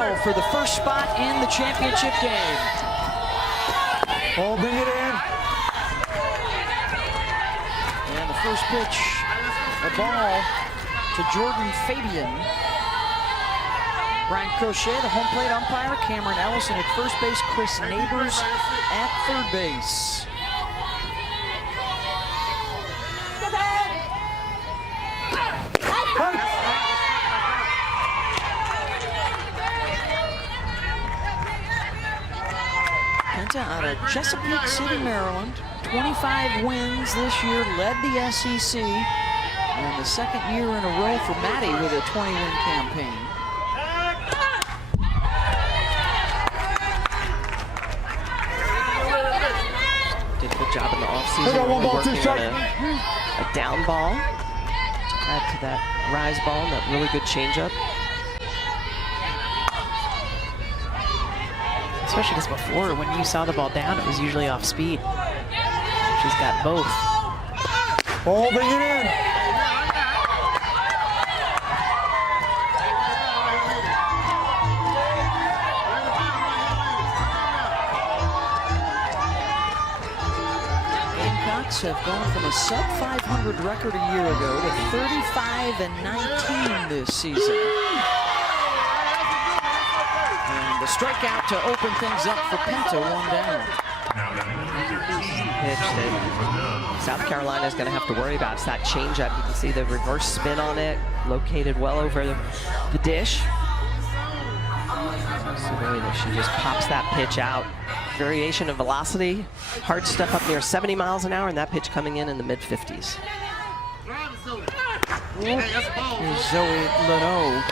go for the first spot in the championship game. Holding it in. And the first pitch, a ball to Jordan Fabian. Brian Crochet, the home plate umpire. Cameron Ellison at first base. Chris Neighbors at third base. Penta out of Chesapeake City, Maryland. 25 wins this year, led the SEC. And the second year in a row for Maddie with a 20-win campaign. Did a good job in the offseason working on a down ball to add to that rise ball and that really good changeup. Especially because before, when you saw the ball down, it was usually off speed. She's got both. Holding it in. Gamecocks have gone from a sub-500 record a year ago to 35-19 this season. The strikeout to open things up for Penta, one down. Pitch that South Carolina is going to have to worry about. It's that changeup. You can see the reverse spin on it, located well over the dish. So the way that she just pops that pitch out. Variation of velocity, hard stuff up near 70 miles an hour, and that pitch coming in the mid-50s. Here's Zoe Leno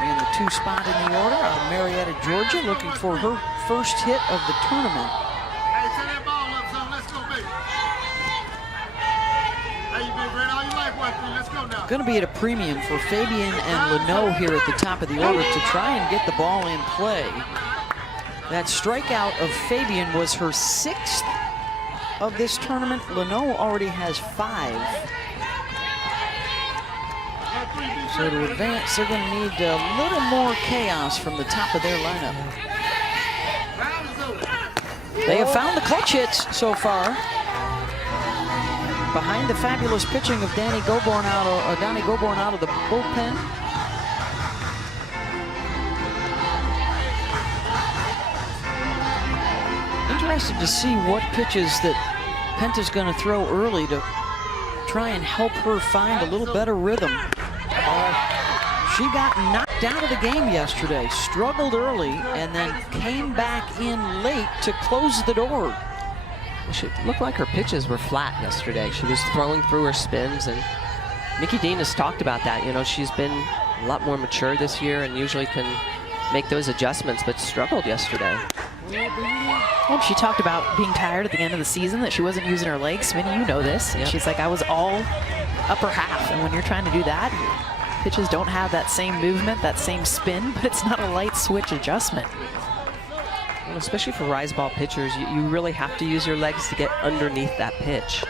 in the 2 spot in the order out of Marietta, Georgia, looking for her first hit of the tournament. Going to be at a premium for Fabian and Leno here at the top of the order to try and get the ball in play. That strikeout of Fabian was her 6th of this tournament. Leno already has 5. So to advance, they're going to need a little more chaos from the top of their lineup. They have found the clutch hits so far. Behind the fabulous pitching of Danny Goborn out of the bullpen. Interested to see what pitches that Penta's going to throw early to try and help her find a little better rhythm. She got knocked out of the game yesterday, struggled early, and then came back in late to close the door. She looked like her pitches were flat yesterday. She was throwing through her spins, and Mickey Dean has talked about that. You know, she's been a lot more mature this year and usually can make those adjustments, but struggled yesterday. Well, she talked about being tired at the end of the season, that she wasn't using her legs. Minnie, you know this. And she's like, I was all upper half, and when you're trying to do that, pitches don't have that same movement, that same spin, but it's not a light switch adjustment. Well, especially for rise ball pitchers, you really have to use your legs to get underneath that pitch.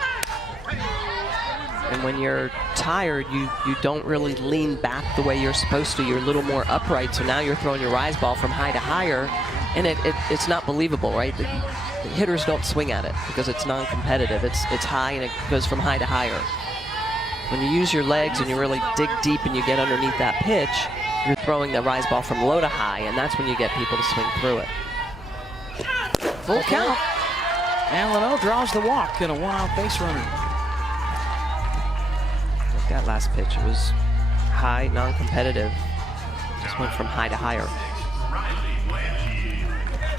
And when you're tired, you don't really lean back the way you're supposed to. You're a little more upright, so now you're throwing your rise ball from high to higher, and it's not believable, right? The hitters don't swing at it because it's non-competitive. It's high, and it goes from high to higher. When you use your legs and you really dig deep and you get underneath that pitch, you're throwing the rise ball from low to high, and that's when you get people to swing through it. Full count. And Leno draws the walk in a 1-out base runner. That last pitch, it was high, non-competitive. Just went from high to higher.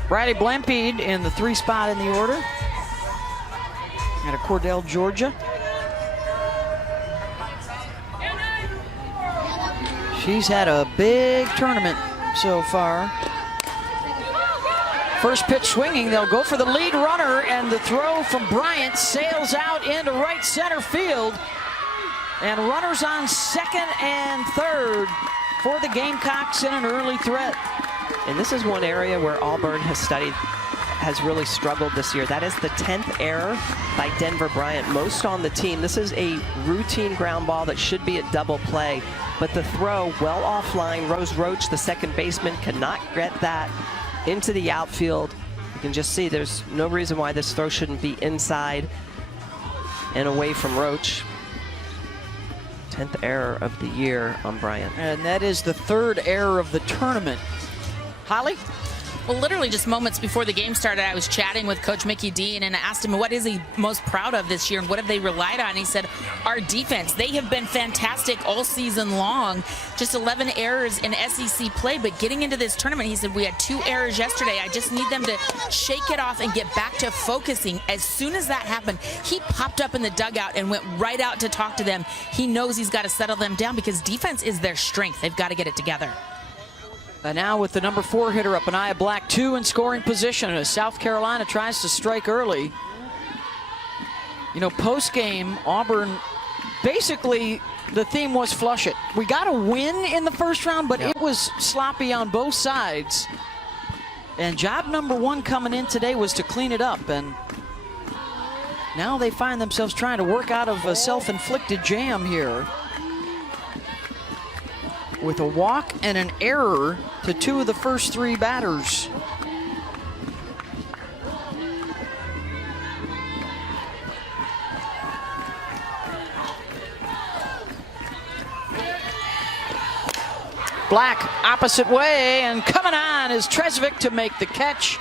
Riley Blampede in the 3 spot in the order. Out of Cordell, Georgia. She's had a big tournament so far. First pitch swinging, they'll go for the lead runner, and the throw from Bryant sails out into right center field. And runners on second and third for the Gamecocks in an early threat. And this is one area where Auburn has studied has really struggled this year. That is the 10th error by Denver Bryant, most on the team. This is a routine ground ball that should be a double play, but the throw well offline. Rose Roach, the second baseman, cannot get that into the outfield. You can just see there's no reason why this throw shouldn't be inside and away from Roach. 10th error of the year on Bryant. And that is the 3rd error of the tournament. Holly? Well, literally just moments before the game started, I was chatting with Coach Mickey Dean and I asked him what is he most proud of this year and what have they relied on. He said, our defense. They have been fantastic all season long. Just 11 errors in SEC play, but getting into this tournament, he said, we had 2 errors yesterday. I just need them to shake it off and get back to focusing. As soon as that happened, he popped up in the dugout and went right out to talk to them. He knows he's got to settle them down because defense is their strength. They've got to get it together. And now with the number 4 hitter up, Anaya Black, 2 in scoring position as South Carolina tries to strike early. You know, post-game, Auburn, basically the theme was flush it. We got a win in the first round, but it was sloppy on both sides. And job number 1 coming in today was to clean it up. And now they find themselves trying to work out of a self-inflicted jam here, with a walk and an error to 2 of the first 3 batters. Black opposite way, and coming on is Tresvik to make the catch.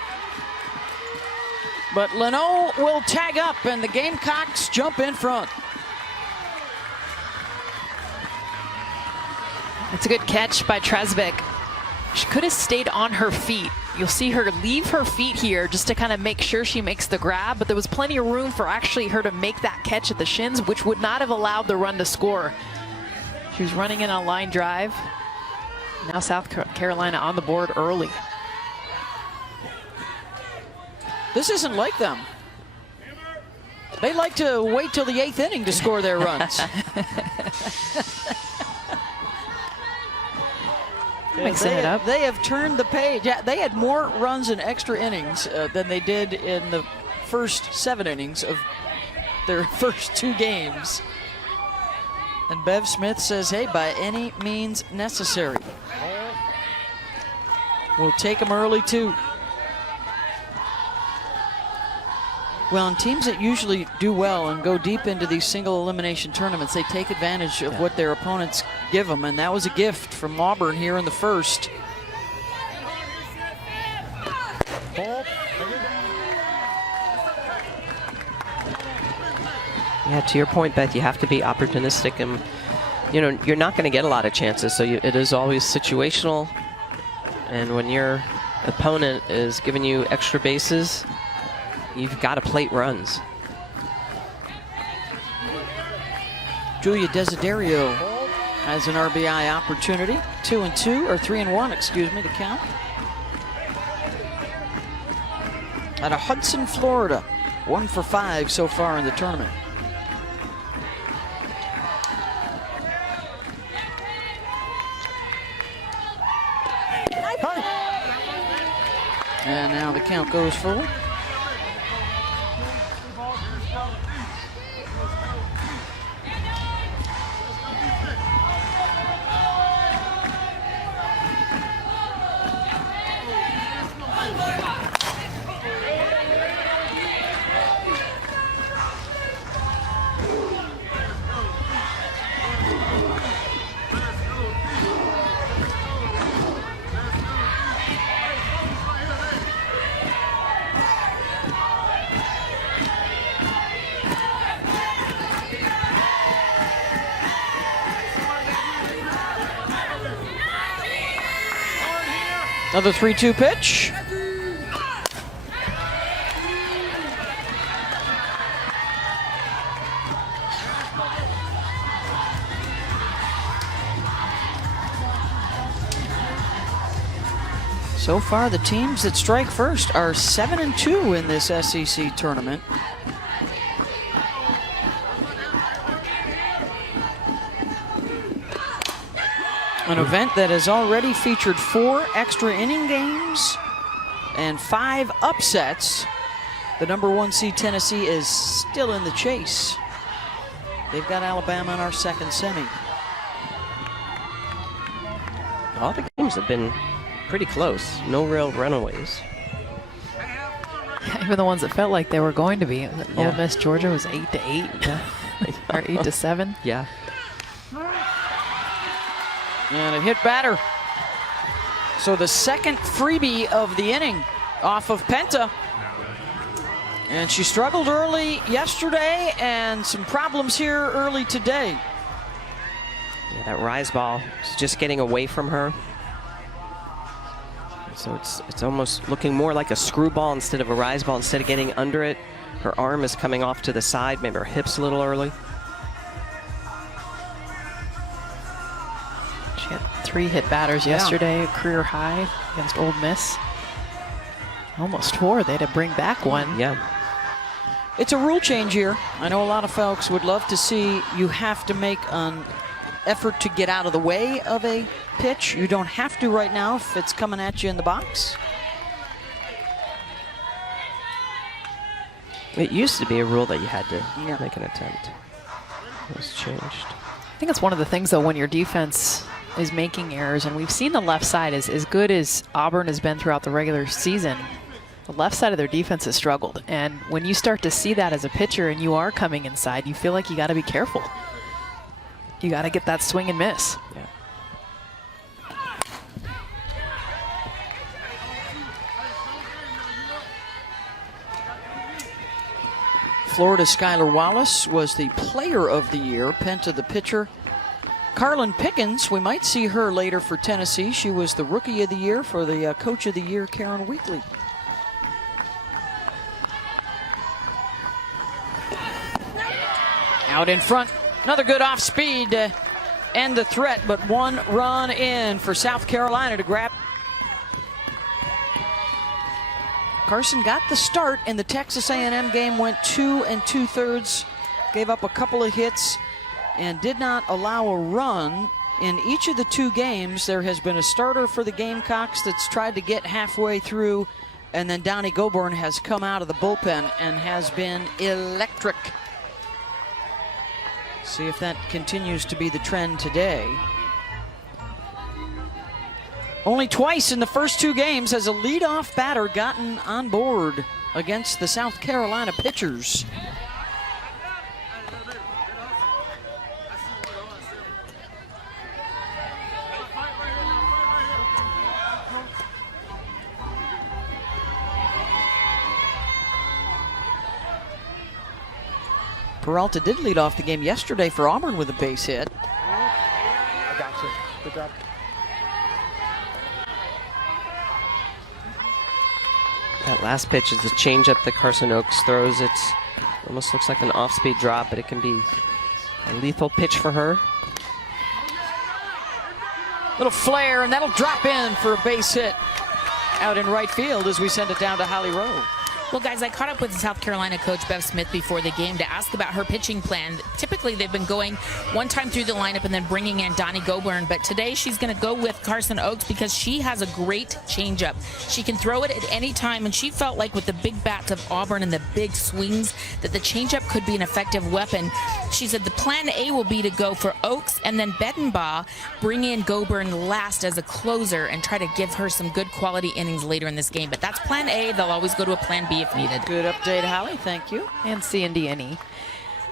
But Leno will tag up and the Gamecocks jump in front. It's a good catch by Tresvik. She could have stayed on her feet. You'll see her leave her feet here just to kind of make sure she makes the grab, but there was plenty of room for actually her to make that catch at the shins, which would not have allowed the run to score. She was running in a line drive. Now South Carolina on the board early. This isn't like them. They like to wait till the 8th inning to score their runs. They have turned the page. Yeah, they had more runs in extra innings than they did in the first 7 innings of their first 2 games. And Bev Smith says, hey, by any means necessary. We'll take them early, too. Well, and teams that usually do well and go deep into these single elimination tournaments, they take advantage of what their opponents give them, and that was a gift from Auburn here in the first. Yeah, to your point, Beth, you have to be opportunistic, and you know you're not going to get a lot of chances, so it is always situational. And when your opponent is giving you extra bases, you've got to plate runs. Julia Desiderio has an RBI opportunity. 2-2, or 3-1, excuse me, to count. Out of Hudson, Florida. 1 for 5 so far in the tournament. And now the count goes full. Another 3-2 pitch. So far, the teams that strike first are 7-2 in this SEC tournament. An event that has already featured 4 extra inning games and 5 upsets. The #1 seed Tennessee is still in the chase. They've got Alabama in our second semi. All the games have been pretty close. No real runaways. Even the ones that felt like they were going to be. Ole Miss, Georgia was 8-8 or 8-7. Yeah. And a hit batter. So the second freebie of the inning off of Penta. And she struggled early yesterday and some problems here early today. Yeah, that rise ball is just getting away from her. So it's almost looking more like a screwball instead of a rise ball. Instead of getting under it, her arm is coming off to the side, maybe her hips a little early. She had 3 hit batters yesterday, a career high against Ole Miss. Almost 4. They had to bring back one. Yeah. It's a rule change here. I know a lot of folks would love to see you have to make an effort to get out of the way of a pitch. You don't have to right now if it's coming at you in the box. It used to be a rule that you had to make an attempt. It was changed. I think it's one of the things, though, when your defense is making errors, and we've seen the left side as good as Auburn has been throughout the regular season. The left side of their defense has struggled, and when you start to see that as a pitcher and you are coming inside, you feel like you got to be careful. You got to get that swing and miss. Yeah. Florida's Skylar Wallace was the player of the year. Penta the pitcher. Carlin Pickens, we might see her later for Tennessee. She was the rookie of the year for the coach of the year, Karen Wheatley. Out in front, another good off speed to end the threat, but 1 run in for South Carolina to grab. Carson got the start in the Texas A&M game, went 2 2/3, gave up a couple of hits, and did not allow a run. In each of the 2 games, there has been a starter for the Gamecocks that's tried to get halfway through, and then Donnie Goburn has come out of the bullpen and has been electric. See if that continues to be the trend today. Only twice in the first 2 games has a leadoff batter gotten on board against the South Carolina pitchers. Peralta did lead off the game yesterday for Auburn with a base hit. I got you. Good job. That last pitch is the changeup that Carson Oaks throws. It almost looks like an off-speed drop, but it can be a lethal pitch for her. Little flare, and that'll drop in for a base hit out in right field as we send it down to Holly Rowe. Well, guys, I caught up with South Carolina coach Bev Smith before the game to ask about her pitching plan. Typically, they've been going one time through the lineup and then bringing in Donnie Goburn, but today she's going to go with Carson Oaks because she has a great changeup. She can throw it at any time, and she felt like with the big bats of Auburn and the big swings that the changeup could be an effective weapon. She said the plan A will be to go for Oaks and then Bedenbaugh, bring in Goburn last as a closer and try to give her some good quality innings later in this game. But that's plan A. They'll always go to a plan B if needed. Good update, Holly. Thank you. And C and D and E.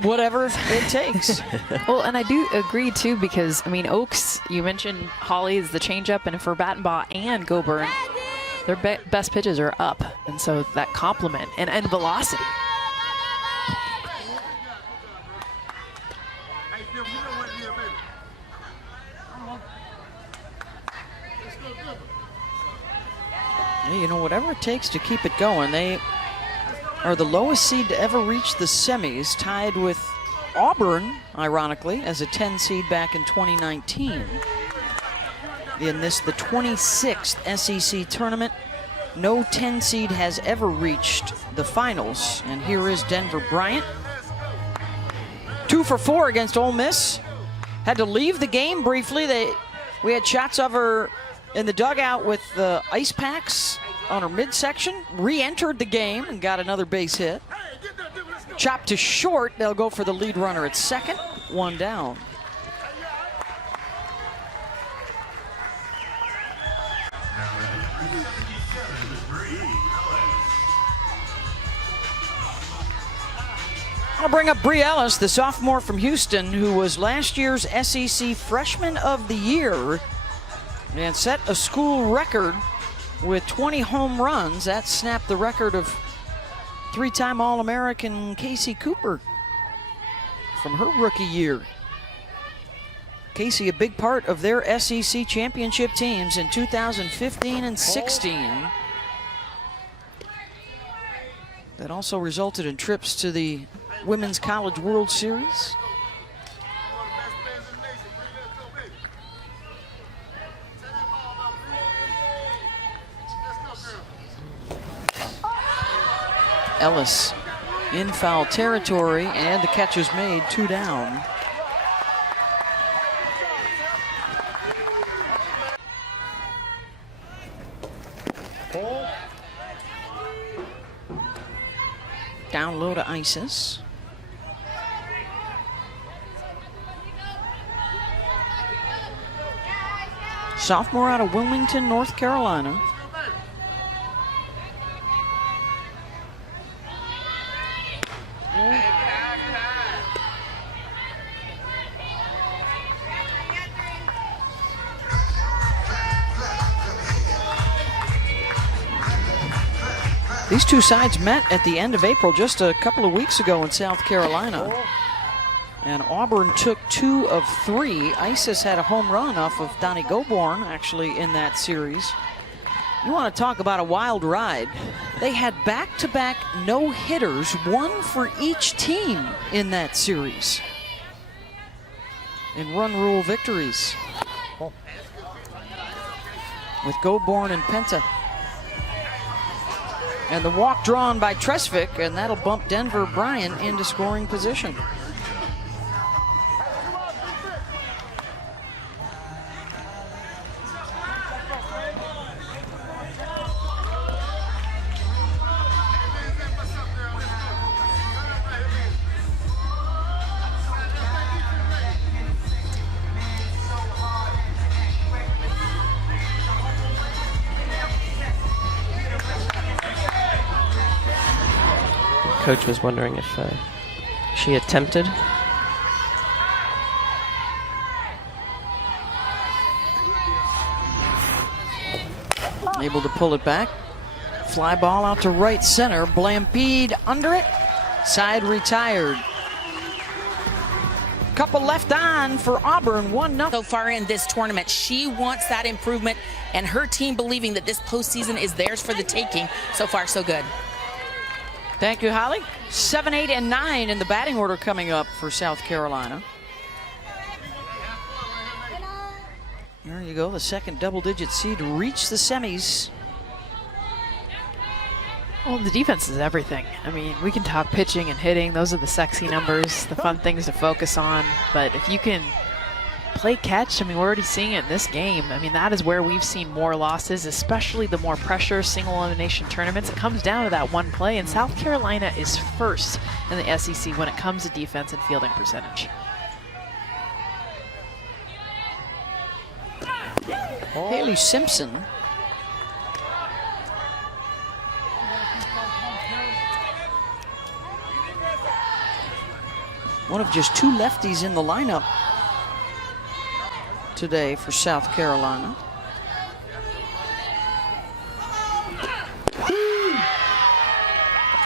Whatever it takes. Well, and I do agree, too, because, I mean, Oaks, you mentioned Holly is the changeup, and for Bedenbaugh and Goburn, their best pitches are up. And so that complement and velocity. You know, whatever it takes to keep it going. They are the lowest seed to ever reach the semis, tied with Auburn, ironically, as a 10 seed back in 2019. In this, the 26th SEC tournament, no 10 seed has ever reached the finals. And here is Denver Bryant. 2 for 4 against Ole Miss. Had to leave the game briefly. We had shots of her in the dugout with the ice packs on her midsection, re-entered the game and got another base hit. Chopped to short, they'll go for the lead runner at second, one down. I'll bring up Bree Ellis, the sophomore from Houston, who was last year's SEC Freshman of the Year and set a school record with 20 home runs. That snapped the record of three-time All-American Casey Cooper from her rookie year. Casey, a big part of their SEC championship teams in 2015 and 16. That also resulted in trips to the Women's College World Series. Ellis in foul territory, and the catch is made, 2 down. Down low to Isis. Sophomore out of Wilmington, North Carolina. These two sides met at the end of April just a couple of weeks ago in South Carolina. And Auburn took 2 of 3. Isis had a home run off of Donnie Goborn, actually, in that series. You want to talk about a wild ride. They had back-to-back no-hitters, 1 for each team in that series. In run rule victories. With Goborn and Penta. And the walk drawn by Tresvik, and that'll bump Denver Bryant into scoring position. Coach was wondering if she attempted. Able to pull it back. Fly ball out to right center. Blampede under it. Side retired. Couple left on for Auburn, 1-0. So far in this tournament, she wants that improvement, and her team believing that this postseason is theirs for the taking. So far, so good. Thank you, Holly. 7, 8, and 9 in the batting order coming up for South Carolina. There you go, the second double-digit seed to reach the semis. Well, the defense is everything. I mean, we can talk pitching and hitting. Those are the sexy numbers, the fun things to focus on. But if you can play catch, I mean, we're already seeing it in this game. I mean, that is where we've seen more losses, especially the more pressure single elimination tournaments. It comes down to that one play, and South Carolina is first in the SEC when it comes to defense and fielding percentage. Haley Simpson. One of just 2 lefties in the lineup today for South Carolina.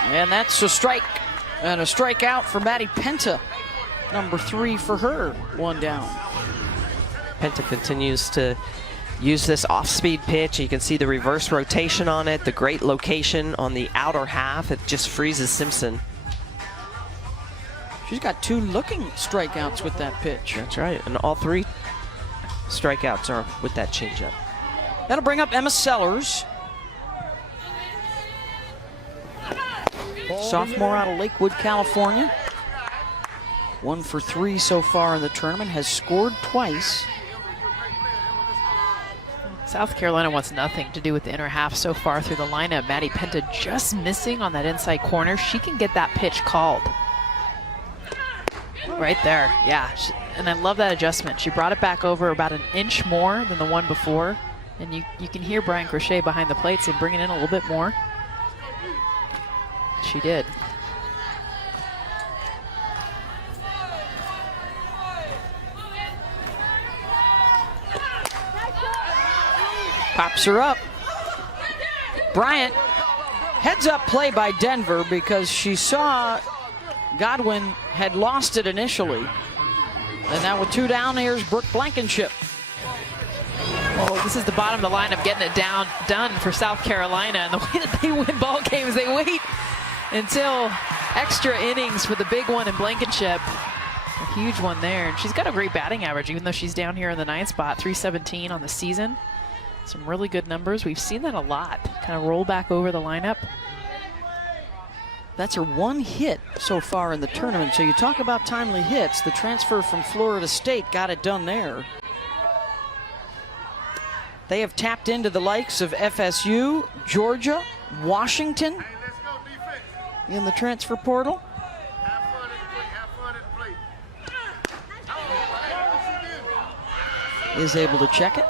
And that's a strike and a strikeout for Maddie Penta. Number 3 for her, 1 down. Penta continues to use this off-speed pitch. You can see the reverse rotation on it, the great location on the outer half. It just freezes Simpson. She's got 2 looking strikeouts with that pitch. That's right, and all 3 strikeouts are with that changeup. That'll bring up Emma Sellers. Sophomore out of Lakewood, California. 1 for 3 so far in the tournament, has scored twice. South Carolina wants nothing to do with the inner half so far through the lineup. Maddie Penta just missing on that inside corner. She can get that pitch called. Right there, yeah. And I love that adjustment. She brought it back over about an inch more than the one before. And you can hear Brian Crochet behind the plate saying, bring it in a little bit more. She did. Pops her up. Bryant, heads up play by Denver because she saw Godwin had lost it initially. And now with 2 down, here's Brooke Blankenship. Well, this is the bottom of the lineup getting it done for South Carolina. And the way that they win ball games, they wait until extra innings for the big one in Blankenship. A huge one there. And she's got a great batting average, even though she's down here in the 9th spot, 317 on the season. Some really good numbers. We've seen that a lot. Kind of roll back over the lineup. That's her 1 hit so far in the tournament. So you talk about timely hits. The transfer from Florida State got it done there. They have tapped into the likes of FSU, Georgia, Washington in the transfer portal. Is able to check it.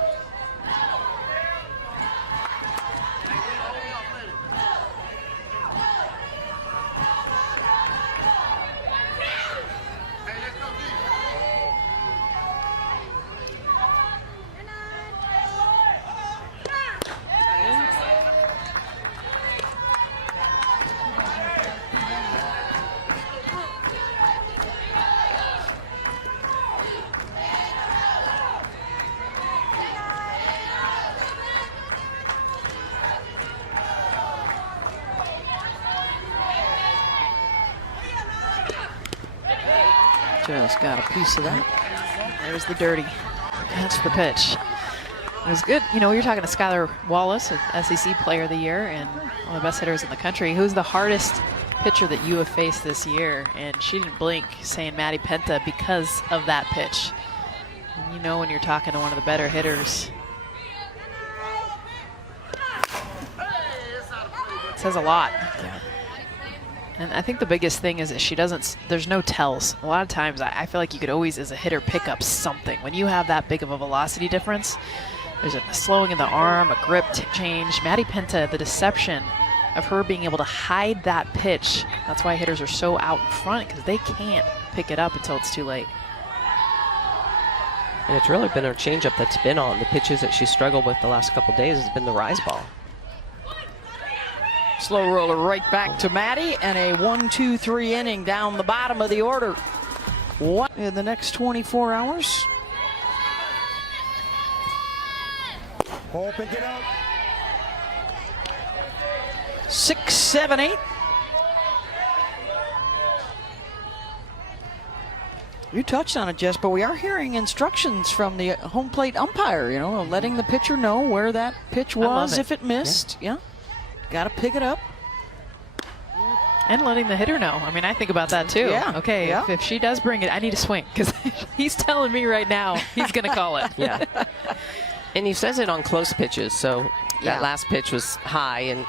Just got a piece of that. There's the dirty. That's the pitch. It was good. You know, we were talking to Skylar Wallace, an SEC Player of the Year and one of the best hitters in the country. Who's the hardest pitcher that you have faced this year? And she didn't blink, saying Maddie Penta because of that pitch. And you know when you're talking to one of the better hitters. It says a lot. Yeah. And I think the biggest thing is that she doesn't, there's no tells. A lot of times I feel like you could always, as a hitter, pick up something. When you have that big of a velocity difference, there's a slowing in the arm, a grip change. Maddie Penta, the deception of her being able to hide that pitch. That's why hitters are so out in front, because they can't pick it up until it's too late. And it's really been her changeup that's been on. The pitches that she struggled with the last couple days has been the rise ball. Slow roller right back to Maddie, and a 1-2-3 inning down the bottom of the order. What in the next 24 hours? Hope and get out. 6, 7, 8. You touched on it, Jess, but we are hearing instructions from the home plate umpire, you know, letting the pitcher know where that pitch was if it missed. Yeah. Got to pick it up. And letting the hitter know. I mean, I think about that too. Yeah. Okay, yeah. If she does bring it, I need to swing, because he's telling me right now he's going to call it. Yeah. And he says it on close pitches, so Yeah. that last pitch was high, and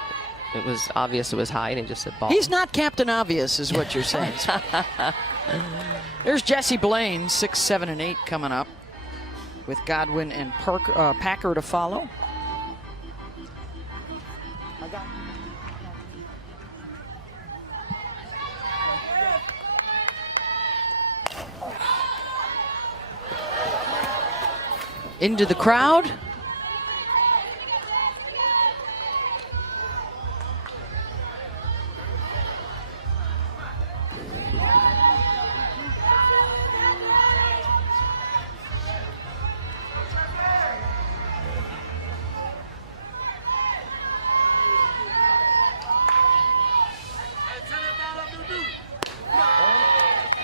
it was obvious it was high, and he just said ball. He's not Captain Obvious, is what you're saying. There's Jesse Blaine, 6, 7, and 8 coming up, with Godwin and Packer to follow. Into the crowd.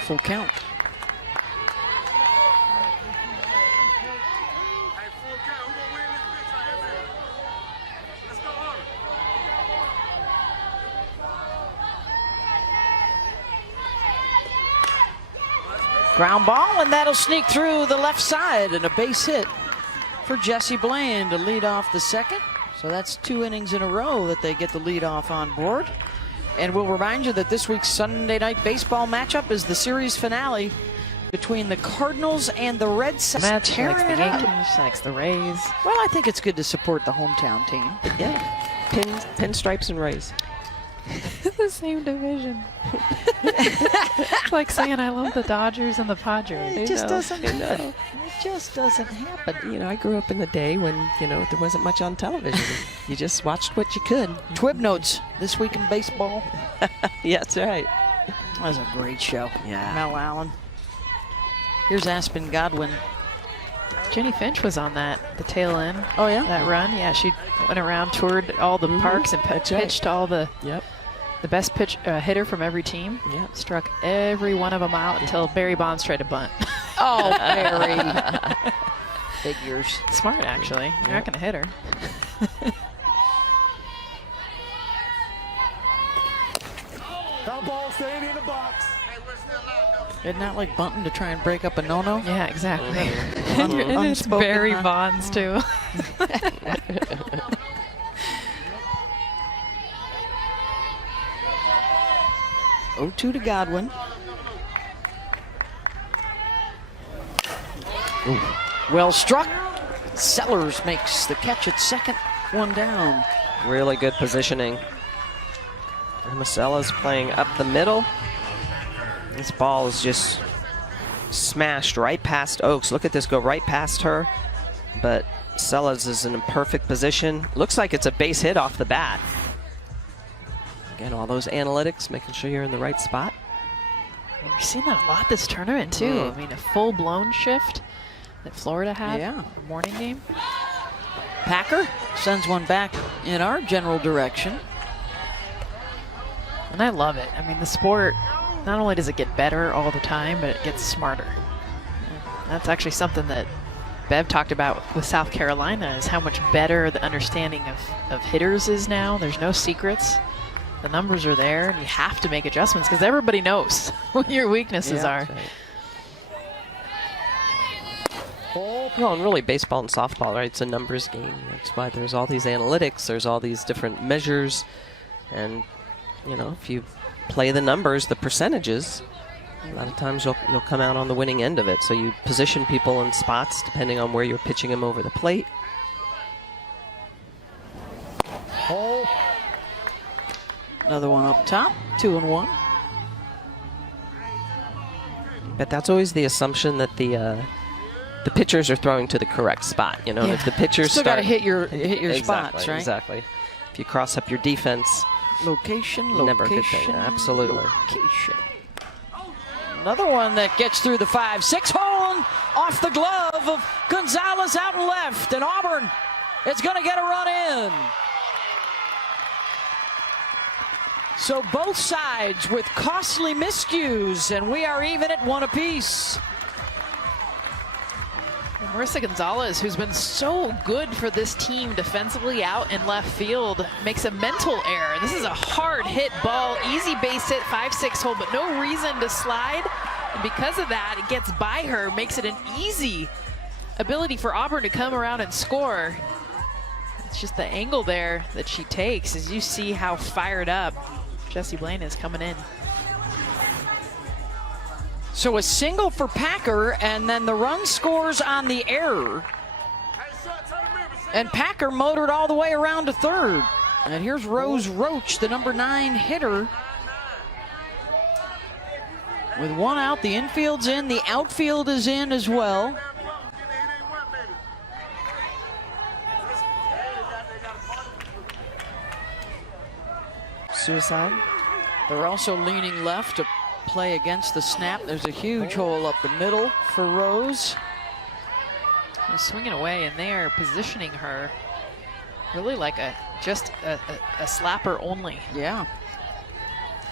Full count. Ground ball, and that'll sneak through the left side, and a base hit for Jessie Blaine to lead off the second. So that's 2 innings in a row that they get the lead off on board. And we'll remind you that this week's Sunday night baseball matchup is the series finale between the Cardinals and the Red Sox. Matt likes the Tearing it up. Yankees, likes the Rays. Well, I think it's good to support the hometown team. Yeah. Pinstripes and Rays. The same division. It's like saying I love the Dodgers and the Padres. It just doesn't. I know. It just doesn't happen. You know, I grew up in the day when, you know, there wasn't much on television. You just watched what you could. Twib Notes this week in baseball. Yeah, that's right. That was a great show. Yeah. Mel Allen. Here's Aspen Godwin. Jenny Finch was on the tail end. Oh, yeah? That run. Yeah, she went around, toured all the parks and pitched all the best hitter from every team. Yep. Struck every one of them out until Barry Bonds tried to bunt. Oh, Barry. Figures. Smart, actually. You're not going to hit her. Foul ball staying in the box. Isn't that like bunting to try and break up a no-no? Yeah, exactly. And it's Unspoken, Barry huh? Bonds, too. 0-2 to Godwin. Ooh. Well struck. Sellers makes the catch at second. 1 down. Really good positioning. Macella's playing up the middle. This ball is just smashed right past Oaks. Look at this go right past her. But Sellers is in a perfect position. Looks like it's a base hit off the bat. Again, all those analytics, making sure you're in the right spot. We've seen that a lot this tournament, too. I mean, a full-blown shift that Florida had. Yeah. For morning game. Packer sends one back in our general direction. And I love it. I mean, the sport, not only does it get better all the time, but it gets smarter. And that's actually something that Bev talked about with South Carolina, is how much better the understanding of hitters is now. There's no secrets. The numbers are there, and you have to make adjustments because everybody knows what your weaknesses are. Right. Well, and really baseball and softball, right? It's a numbers game. That's why there's all these analytics. There's all these different measures. And, you know, if you play the numbers, the percentages, a lot of times you'll come out on the winning end of it. So you position people in spots depending on where you're pitching them over the plate. Hole. Another one up top. 2-1. But that's always the assumption that the pitchers are throwing to the correct spot. You know, and if the pitchers still got to start hit your exactly, spots, right? Exactly. If you cross up your defense, Location. never a good thing. Absolutely. Location. Another one that gets through the 5-6 hole off the glove of Gonzalez out and left, and Auburn is going to get a run in. So both sides with costly miscues, and we are even at 1 apiece. Marissa Gonzalez, who's been so good for this team defensively out in left field, makes a mental error. This is a hard hit ball, easy base hit, 5-6 hole, but no reason to slide. And because of that, it gets by her, makes it an easy ability for Auburn to come around and score. It's just the angle there that she takes, as you see how fired up Jessie Blaine is coming in. So a single for Packer, and then the run scores on the error. And Packer motored all the way around to third. And here's Rose Roach, the number 9 hitter. With 1 out, the infield's in, the outfield is in as well. suicide. They're also leaning left to play against the snap. There's a huge hole up the middle for Rose. They're swinging away, and they are positioning her really like just a slapper only. Yeah.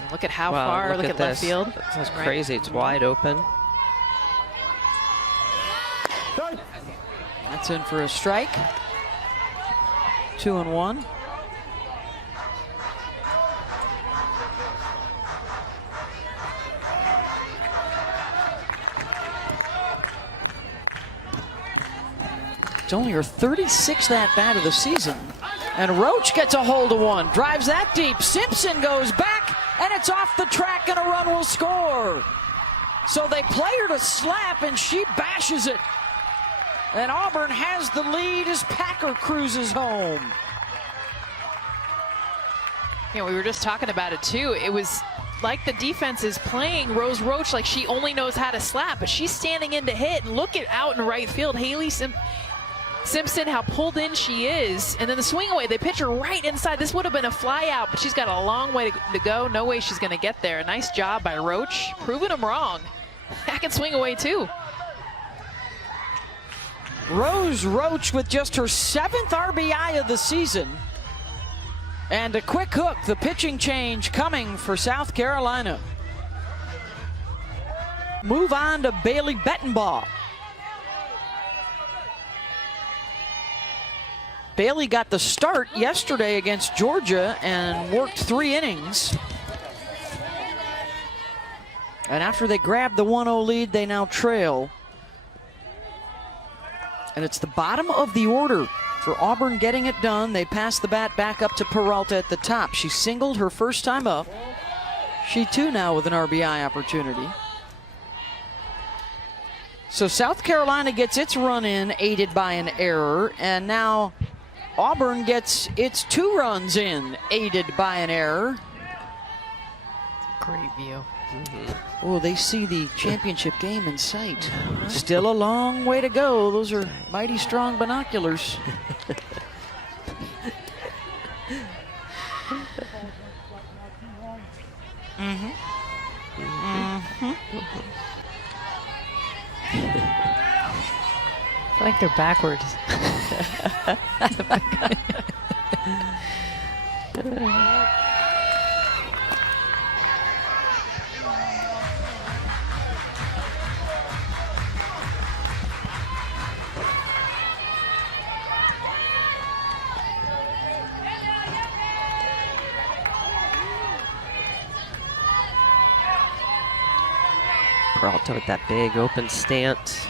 And look at how Wow, far, look at left this. field. That's Right. crazy. It's wide open. That's in for a strike. 2-1. It's only her 36th at-bat of the season. And Roach gets a hold of one, drives that deep. Simpson goes back, and it's off the track, and a run will score. So they play her to slap, and she bashes it. And Auburn has the lead as Packer cruises home. You know, we were just talking about it too. It was like the defense is playing Rose Roach like she only knows how to slap, but she's standing in to hit. And look at out in right field, Haley Simpson, how pulled in she is. And then the swing away, they pitch her right inside. This would have been a fly out, but she's got a long way to go. No way she's going to get there. Nice job by Roach, proving them wrong. I can swing away too. Rose Roach with just her 7th RBI of the season. And a quick hook, the pitching change coming for South Carolina. Move on to Bailey Bettenbaugh. Bailey got the start yesterday against Georgia and worked 3 innings. And after they grabbed the 1-0 lead, they now trail. And it's the bottom of the order for Auburn getting it done. They pass the bat back up to Peralta at the top. She singled her first time up. She too now with an RBI opportunity. So South Carolina gets its run in, aided by an error, and now Auburn gets its 2 runs in, aided by an error. Great view. Oh, they see the championship game in sight. Still a long way to go. Those are mighty strong binoculars. I like they're backwards. Peralta with that big open stance.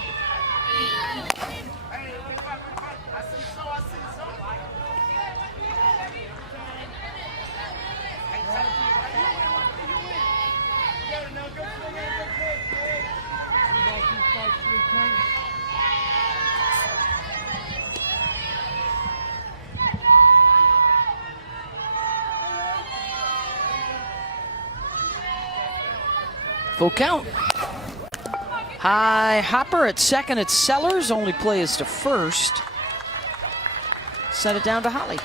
Full count. High hopper at second. It's Sellers. Only play is to first. Set it down to Holly.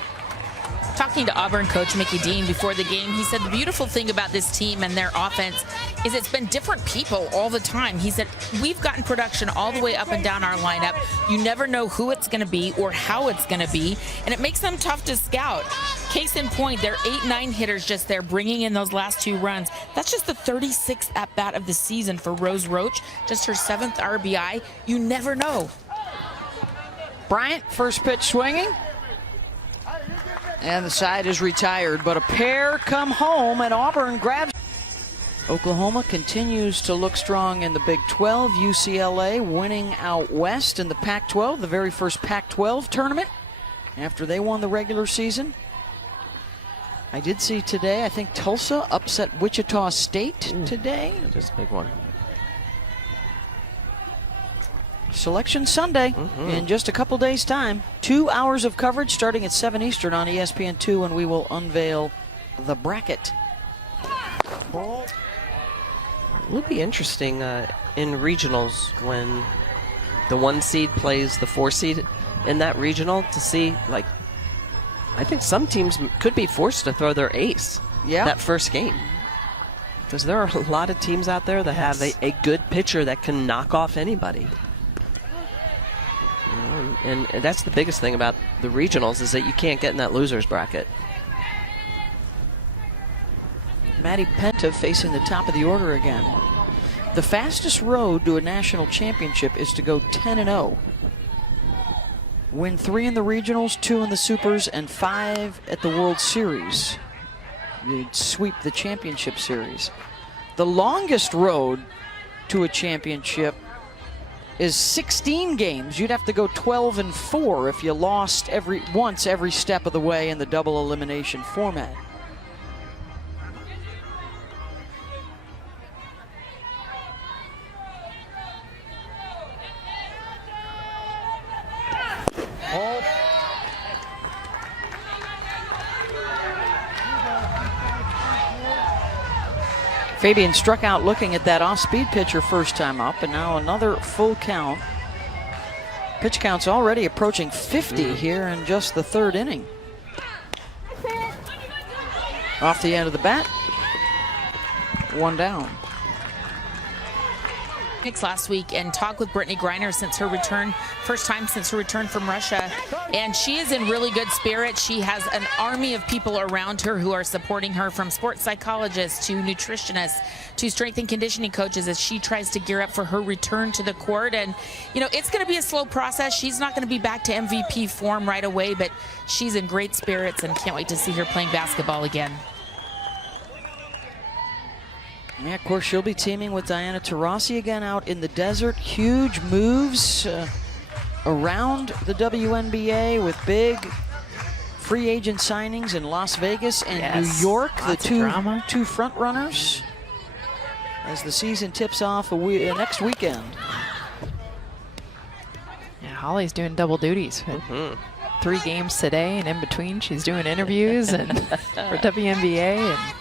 Talking to Auburn coach Mickey Dean before the game, he said the beautiful thing about this team and their offense is it's been different people all the time. He said, we've gotten production all the way up and down our lineup. You never know who it's going to be or how it's going to be, and it makes them tough to scout. Case in point, they're 8-9 hitters just there bringing in those last 2 runs. That's just the 36th at-bat of the season for Rose Roach, just her 7th RBI. You never know. Bryant, first pitch swinging. And the side is retired, but a pair come home, and Auburn grabs. Oklahoma continues to look strong in the Big 12. UCLA winning out west in the Pac-12, the very first Pac-12 tournament after they won the regular season. I did see today, I think Tulsa upset Wichita State today. That is a big one. Selection Sunday in just a couple days' time. 2 hours of coverage starting at 7 Eastern on ESPN2, and we will unveil the bracket. It will be interesting in regionals when the 1 seed plays the 4 seed in that regional to see, like, I think some teams could be forced to throw their ace that first game. Because there are a lot of teams out there that have a good pitcher that can knock off anybody. And that's the biggest thing about the regionals is that you can't get in that loser's bracket. Maddie Penta facing the top of the order again. The fastest road to a national championship is to go 10-0. Win 3 in the regionals, 2 in the supers, and 5 at the World Series. You'd sweep the championship series. The longest road to a championship is 16 games. You'd have to go 12-4 if you lost once every step of the way in the double elimination format. Fabian struck out looking at that off-speed pitch her first time up, and now another full count. Pitch count's already approaching 50 here in just the third inning. Off the end of the bat, one down. Last week and talked with Brittany Griner since her return, first time since her return from Russia, and she is in really good spirits. She has an army of people around her who are supporting her, from sports psychologists to nutritionists to strength and conditioning coaches, as she tries to gear up for her return to the court. And you know, it's going to be a slow process. She's not going to be back to MVP form right away, but she's in great spirits and can't wait to see her playing basketball again. Yeah, of course, she'll be teaming with Diana Taurasi again out in the desert. Huge moves around the WNBA with big free agent signings in Las Vegas and New York, the two front runners, as the season tips off next weekend. Yeah, Holly's doing double duties. 3 games today, and in between she's doing interviews and for WNBA, and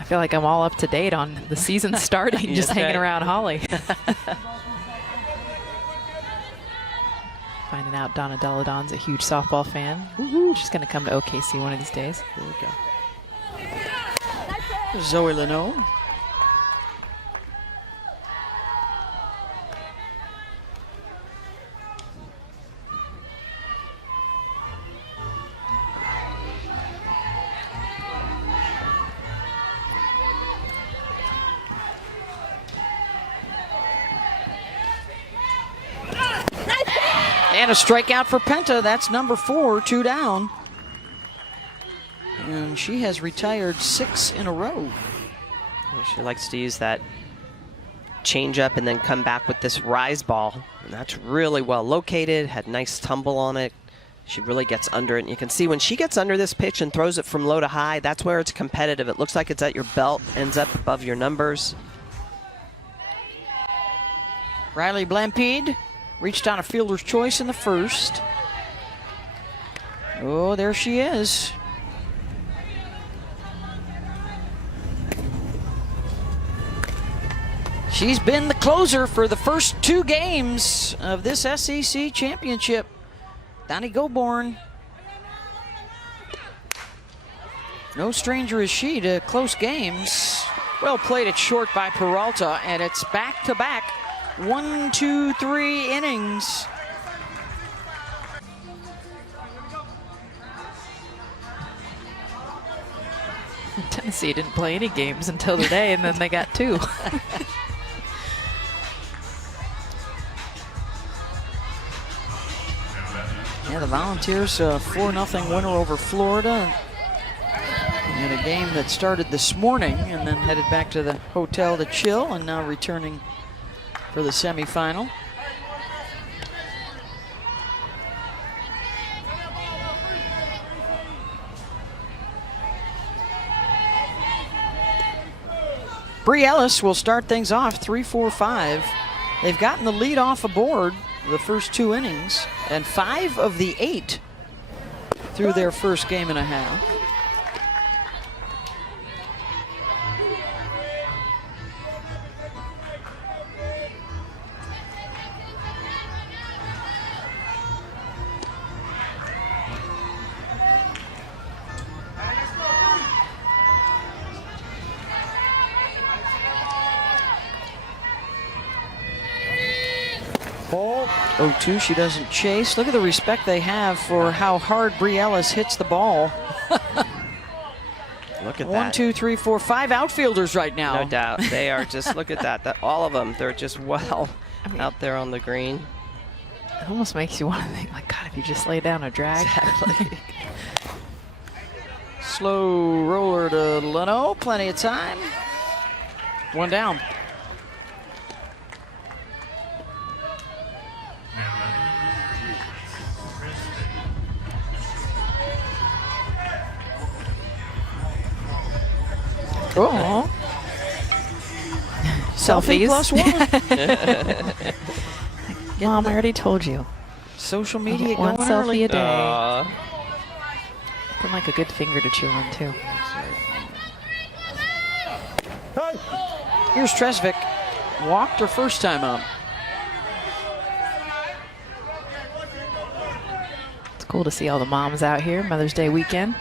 I feel like I'm all up to date on the season starting, just hanging around Holly. Finding out Donna Deladon's a huge softball fan. She's going to come to OKC one of these days. Here we go. Zoe Leno. And a strikeout for Penta. That's number 4, 2 down. And she has retired 6 in a row. She likes to use that change up and then come back with this rise ball. And that's really well located, had nice tumble on it. She really gets under it. And you can see when she gets under this pitch and throws it from low to high, that's where it's competitive. It looks like it's at your belt, ends up above your numbers. Riley Blampede reached on a fielder's choice in the first. Oh, there she is. She's been the closer for the first 2 games of this SEC championship. Donnie Goborn. No stranger is she to close games. Well played at short by Peralta, and it's back-to-back 1, 2, 3 innings. Tennessee didn't play any games until today, and then they got 2. Yeah, the Volunteers 4-0 winner over Florida in a game that started this morning and then headed back to the hotel to chill, and now returning for the semifinal. Bree Ellis will start things off 3-4-5. They've gotten the lead off a board the first 2 innings, and 5 of the 8 through their first game and a half. Ball. 0-2, she doesn't chase. Look at the respect they have for how hard Bree Ellis hits the ball. Look at 1, that. 2, 3, 4, 5 outfielders right now. No doubt. They are just, look at that. All of them, they're just well out there on the green. It almost makes you want to think, like, God, if you just lay down a drag. Exactly. Slow roller to Leno, plenty of time. 1 down. Oh. Selfie Selfies. +1. Mom, I already told you. Social media One going selfie early. a day. Been like a good finger to chew on, too. Hey. Here's Tresvik. Walked her first time up. It's cool to see all the moms out here. Mother's Day weekend.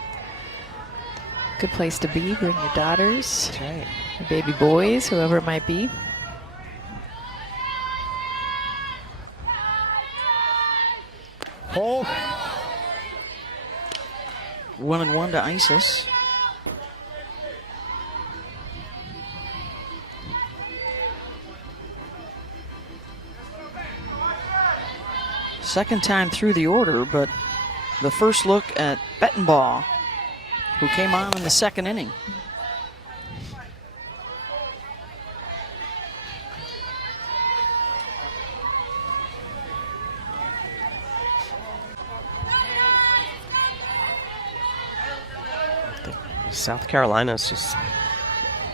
Good place to be. Bring your daughters, That's right. your baby boys, whoever it might be. Hold. 1-1 to Isis. Second time through the order, but the first look at Bettenbaugh, who came on in the second inning. South Carolina's just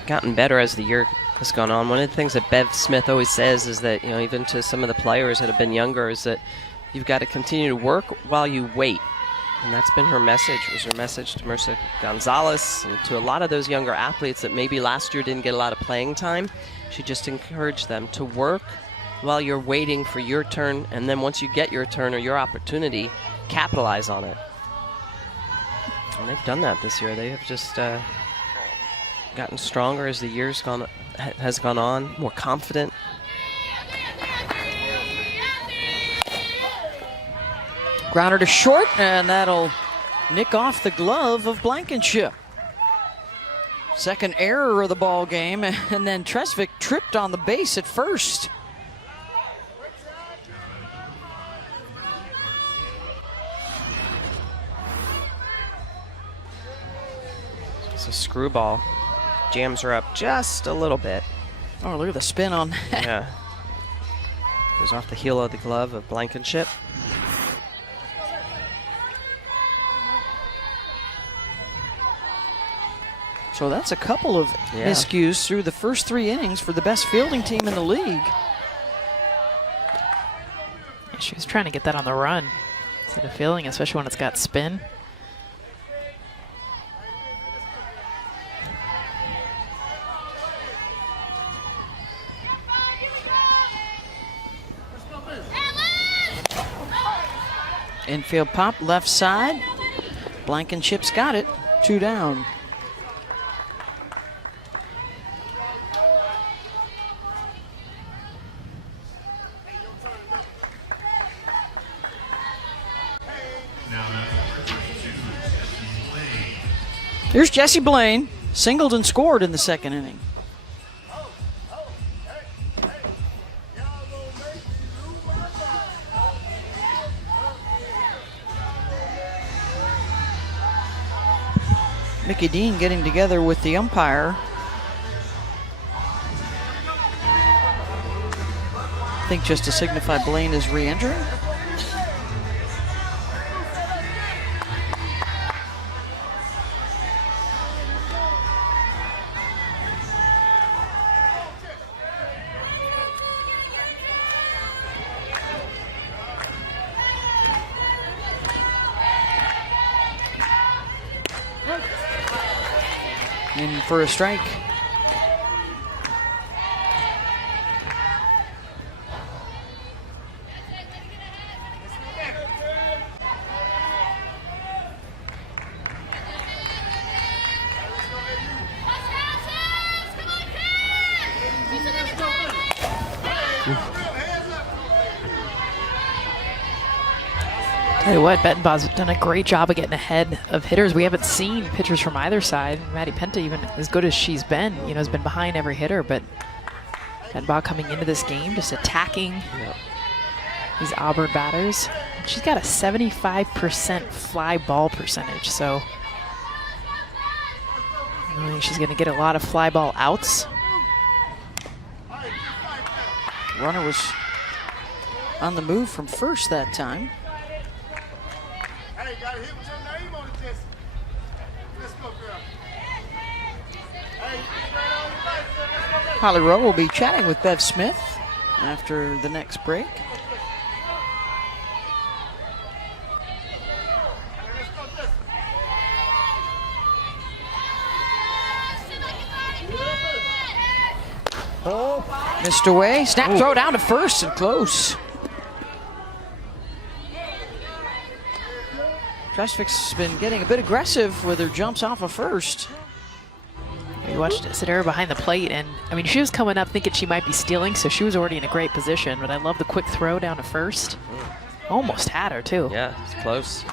gotten better as the year has gone on. One of the things that Bev Smith always says is that, even to some of the players that have been younger, is that you've got to continue to work while you wait. And that's been her message. It was her message to Mercer Gonzalez and to a lot of those younger athletes that maybe last year didn't get a lot of playing time. She just encouraged them to work while you're waiting for your turn, and then once you get your turn or your opportunity, capitalize on it. And they've done that this year. They have just gotten stronger as the years has gone on, more confident. Grounder to short, and that'll nick off the glove of Blankenship. Second error of the ball game, and then Tresvik tripped on the base at first. It's a screwball. Jams her up just a little bit. Oh, look at the spin on that. Yeah. Goes off the heel of the glove of Blankenship. So that's a couple of miscues through the first 3 innings for the best fielding team in the league. She was trying to get that on the run instead of fielding, especially when it's got spin. Infield pop, left side. Blankenship's got it. 2 down. Here's Jesse Blaine. Singled and scored in the second inning. Mickey Dean getting together with the umpire. I think just to signify Blaine is re-entering. In for a strike. Tell you what, Bettenbaugh's done a great job of getting ahead of hitters. We haven't seen pitchers from either side. Maddie Penta, even as good as she's been, has been behind every hitter, but Bettenbaugh coming into this game, just attacking these Auburn batters. She's got a 75% fly ball percentage, so I think she's going to get a lot of fly ball outs. Runner was on the move from first that time. Hey, got to hit with your name on it, Jesse. Let's go, girl. Hey. Holly Rowe will be chatting with Bev Smith after the next break. Oh, Missed away. Snap throw down to first and close. Trestvik's been getting a bit aggressive with her jumps off of first. We watched Sedera behind the plate, and I mean, she was coming up thinking she might be stealing, so she was already in a great position. But I love the quick throw down to first. Almost had her, too. Yeah, it's close.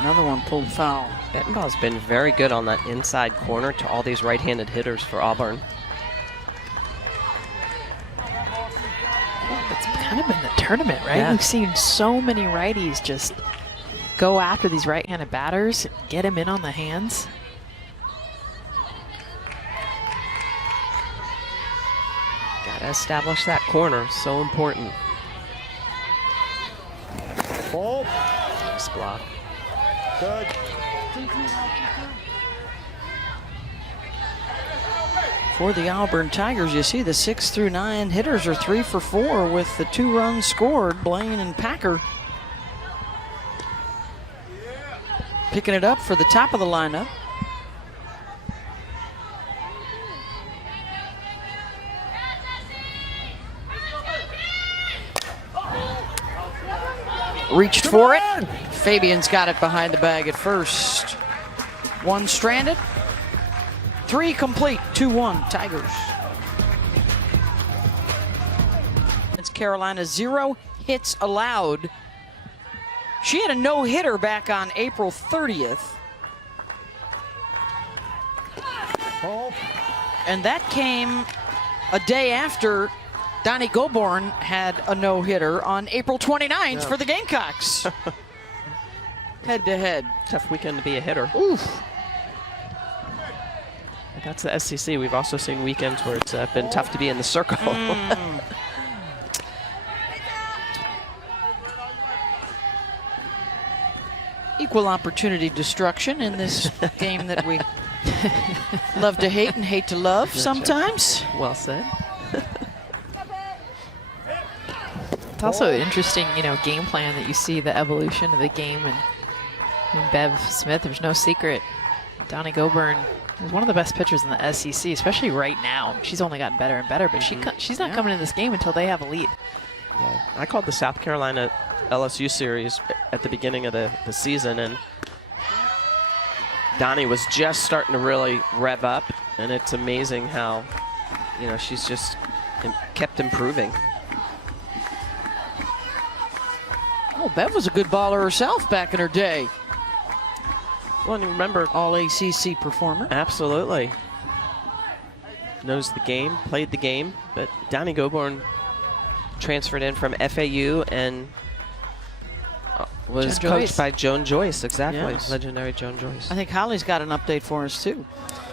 Another one pulled foul. Bettenbaugh's been very good on that inside corner to all these right-handed hitters for Auburn. It's kind of been the tournament, right? Yeah. We've seen so many righties just go after these right-handed batters, get him in on the hands. Gotta establish that corner, so important. ball. Nice block. Good. For the Auburn Tigers, you see the 6 through 9 hitters are 3 for 4 with the 2 runs scored. Blaine and Packer picking it up for the top of the lineup. Reached for it. Fabian's got it behind the bag at first. 1 stranded. 3 complete, 2-1 Tigers. It's Carolina 0 hits allowed. She had a no-hitter back on April 30th. And that came a day after Donnie Goborn had a no-hitter on April 29th for the Gamecocks. Head-to-head. Tough weekend to be a hitter. Oof. That's the SEC. We've also seen weekends where it's been tough to be in the circle. Equal opportunity destruction in this game that we love to hate and hate to love sometimes. Well said. It's also an interesting, game plan that you see the evolution of the game. And Bev Smith, there's no secret. Donnie Goborn is one of the best pitchers in the SEC, especially right now. She's only gotten better and better, but she's not coming in this game until they have a lead. Yeah. I called the South Carolina LSU series at the beginning of the season, and Donnie was just starting to really rev up, and it's amazing how, she's just kept improving. Oh, Bev was a good baller herself back in her day. Well, and you remember, All ACC performer. absolutely knows the game, played the game, but Donnie Goborn transferred in from FAU and was Joan coached Joyce. by Joan Joyce, exactly. Yes. Legendary Joan Joyce. I think Holly's got an update for us, too.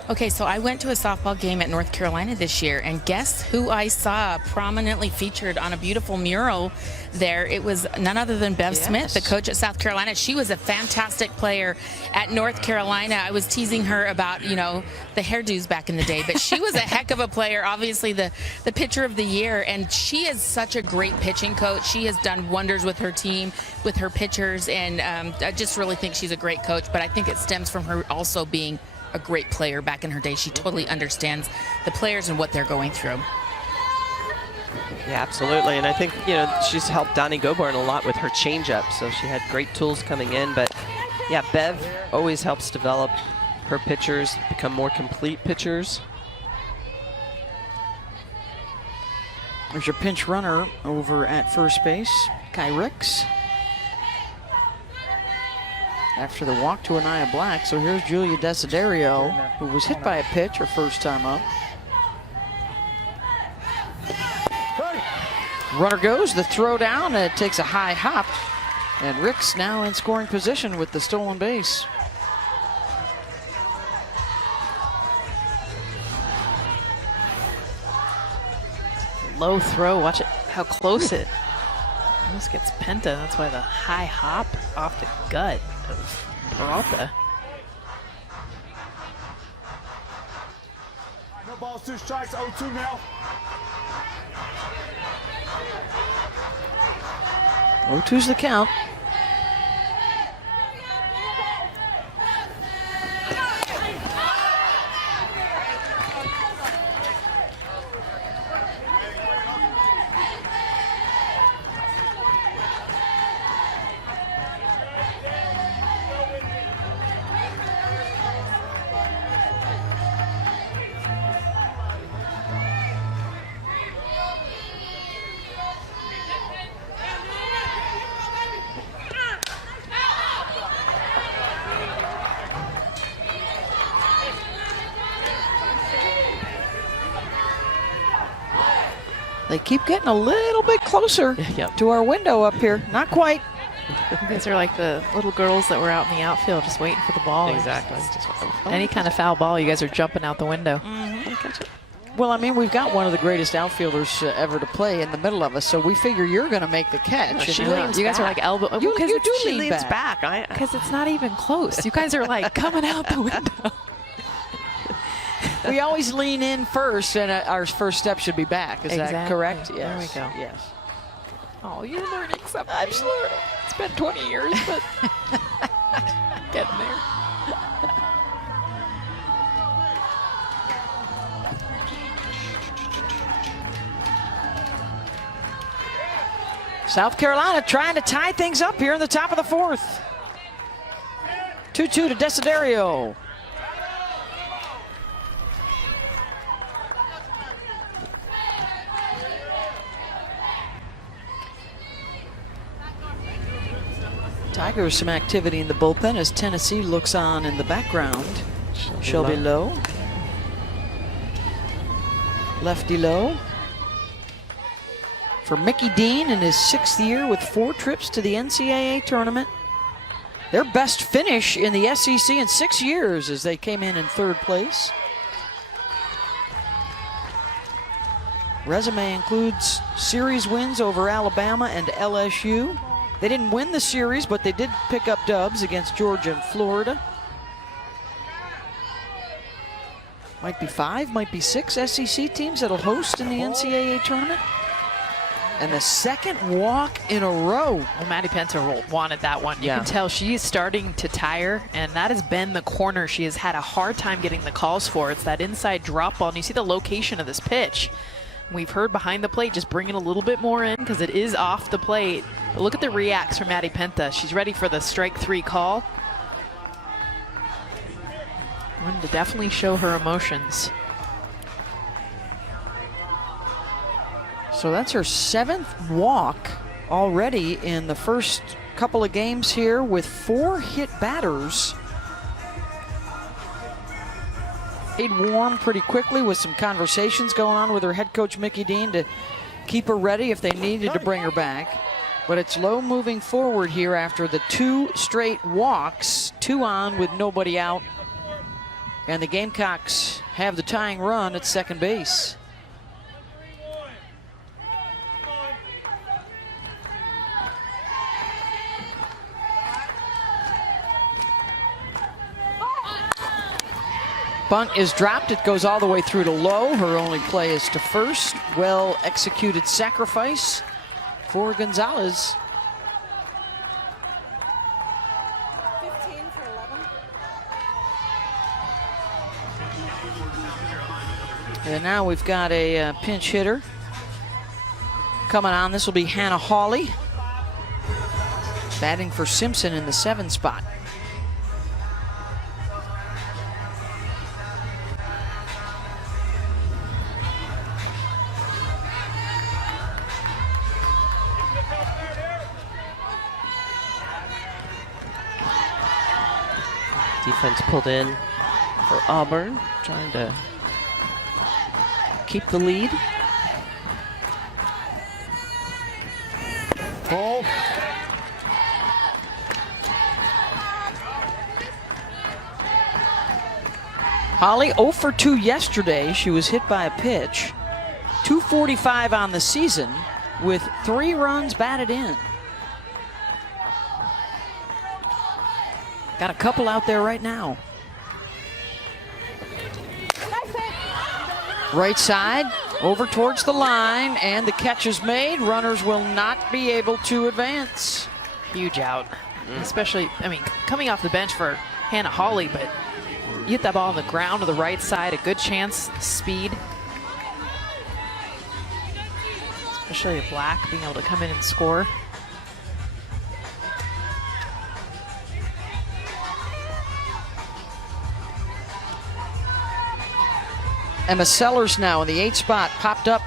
Okay, so I went to a softball game at North Carolina this year, and guess who I saw prominently featured on a beautiful mural there? It was none other than Bev Smith, the coach at South Carolina. She was a fantastic player at North Carolina. I was teasing her about, the hairdos back in the day, but she was a heck of a player, obviously the pitcher of the year, and she is such a great pitching coach. She has done wonders with her team, with her pitchers, and I just really think she's a great coach, but I think it stems from her also being a great player back in her day. She totally understands the players and what they're going through. Yeah, absolutely. And I think, she's helped Donnie Goborn a lot with her changeup. So she had great tools coming in. But, yeah, Bev always helps develop her pitchers, become more complete pitchers. There's your pinch runner over at first base, Kai Ricks. After the walk to Anaya Black. So here's Julia Desiderio, who was hit by a pitch her first time up. Runner goes, the throw down, and it takes a high hop. And Ricks now in scoring position with the stolen base. low throw. Watch it, how close it almost gets Penta. That's why the high hop off the gut of Peralta. No balls, 2 strikes, 0-2 now. 0-2's the count. They keep getting a little bit closer to our window up here. Not quite. You guys are like the little girls that were out in the outfield just waiting for the ball. Exactly. Any kind of foul ball, you guys are jumping out the window. Well, I mean, we've got one of the greatest outfielders ever to play in the middle of us, so we figure you're going to make the catch. She leans you guys are like elbow. You do she lean leans back. Because it's not even close. You guys are like coming out the window. We always lean in first, and our first step should be back. Is that correct? Yes. There we go. Yes. Oh, you're learning something. I'm learning. It's been 20 years, but getting there. South Carolina trying to tie things up here in the top of the 4th. 2-2 to Desiderio. Tigers some activity in the bullpen as Tennessee looks on in the background. Shelby Lowe. Lefty Lowe. For Mickey Dean in his 6th year with 4 trips to the NCAA tournament. Their best finish in the SEC in 6 years as they came in 3rd place. Resume includes series wins over Alabama and LSU. They didn't win the series, but they did pick up dubs against Georgia and Florida. Might be 5, might be 6 SEC teams that'll host in the NCAA tournament. And the 2nd walk in a row. Well, Maddie Penta wanted that one. You can tell she is starting to tire, and that has been the corner she has had a hard time getting the calls for. It's that inside drop ball, and you see the location of this pitch. We've heard behind the plate, just bring it a little bit more in because it is off the plate. But look at the reacts from Maddie Penta. She's ready for the strike 3 call. Wanted to definitely show her emotions. So that's her 7th walk already in the first couple of games here with 4 hit batters. Stayed warm pretty quickly with some conversations going on with her head coach Mickey Dean to keep her ready if they needed to bring her back. But it's Lowe moving forward here after the 2 straight walks, 2 on with nobody out. And the Gamecocks have the tying run at second base. Bunt is dropped. It goes all the way through to Lowe. Her only play is to first. Well executed sacrifice for Gonzalez. 15 for 11. And now we've got a pinch hitter coming on. This will be Hannah Hawley, batting for Simpson in the 7 spot. Defense pulled in for Auburn, trying to keep the lead. Ball. Holly 0 for 2 yesterday. She was hit by a pitch. 245 on the season with 3 runs batted in. Got a couple out there right now. Right side, over towards the line, and the catch is made. Runners will not be able to advance. Huge out. Especially, I mean, coming off the bench for Hannah Hawley, but you get that ball on the ground to the right side, a good chance, speed. Especially a Black being able to come in and score. Emma Sellers now in the 8th spot, popped up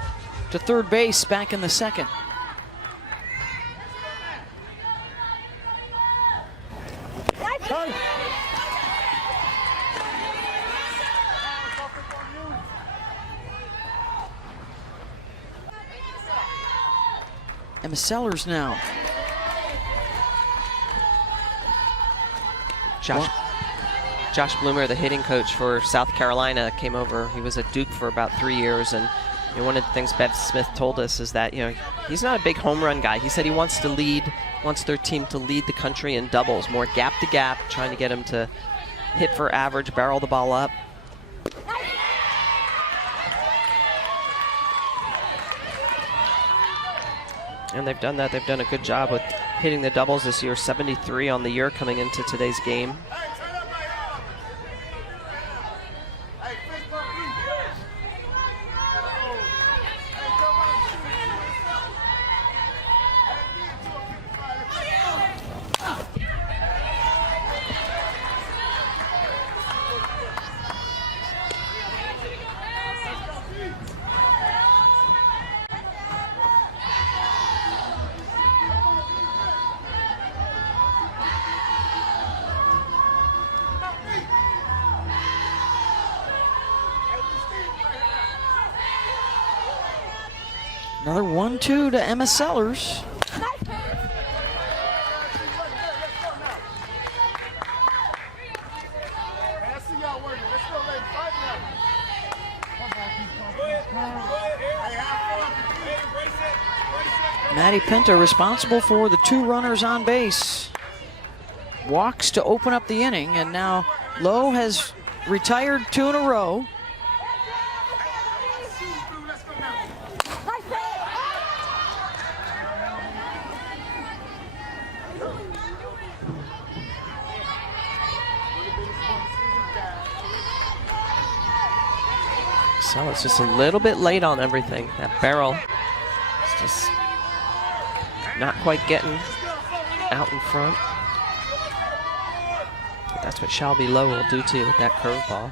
to third base back in the 2nd. Emma Sellers now. Josh Bloomer, the hitting coach for South Carolina, came over. He was at Duke for about 3 years, and one of the things Bev Smith told us is that he's not a big home run guy. He said he wants their team to lead the country in doubles, more gap to gap, trying to get them to hit for average, barrel the ball up. And they've done that. They've done a good job with hitting the doubles this year. 73 on the year coming into today's game. Another 1-2 to Emma Sellers. Maddie Pinto responsible for the 2 runners on base. Walks to open up the inning, and now Lowe has retired 2 in a row. So it's just a little bit late on everything. That barrel is just not quite getting out in front. But that's what Shelby Lowe will do to you with that curveball.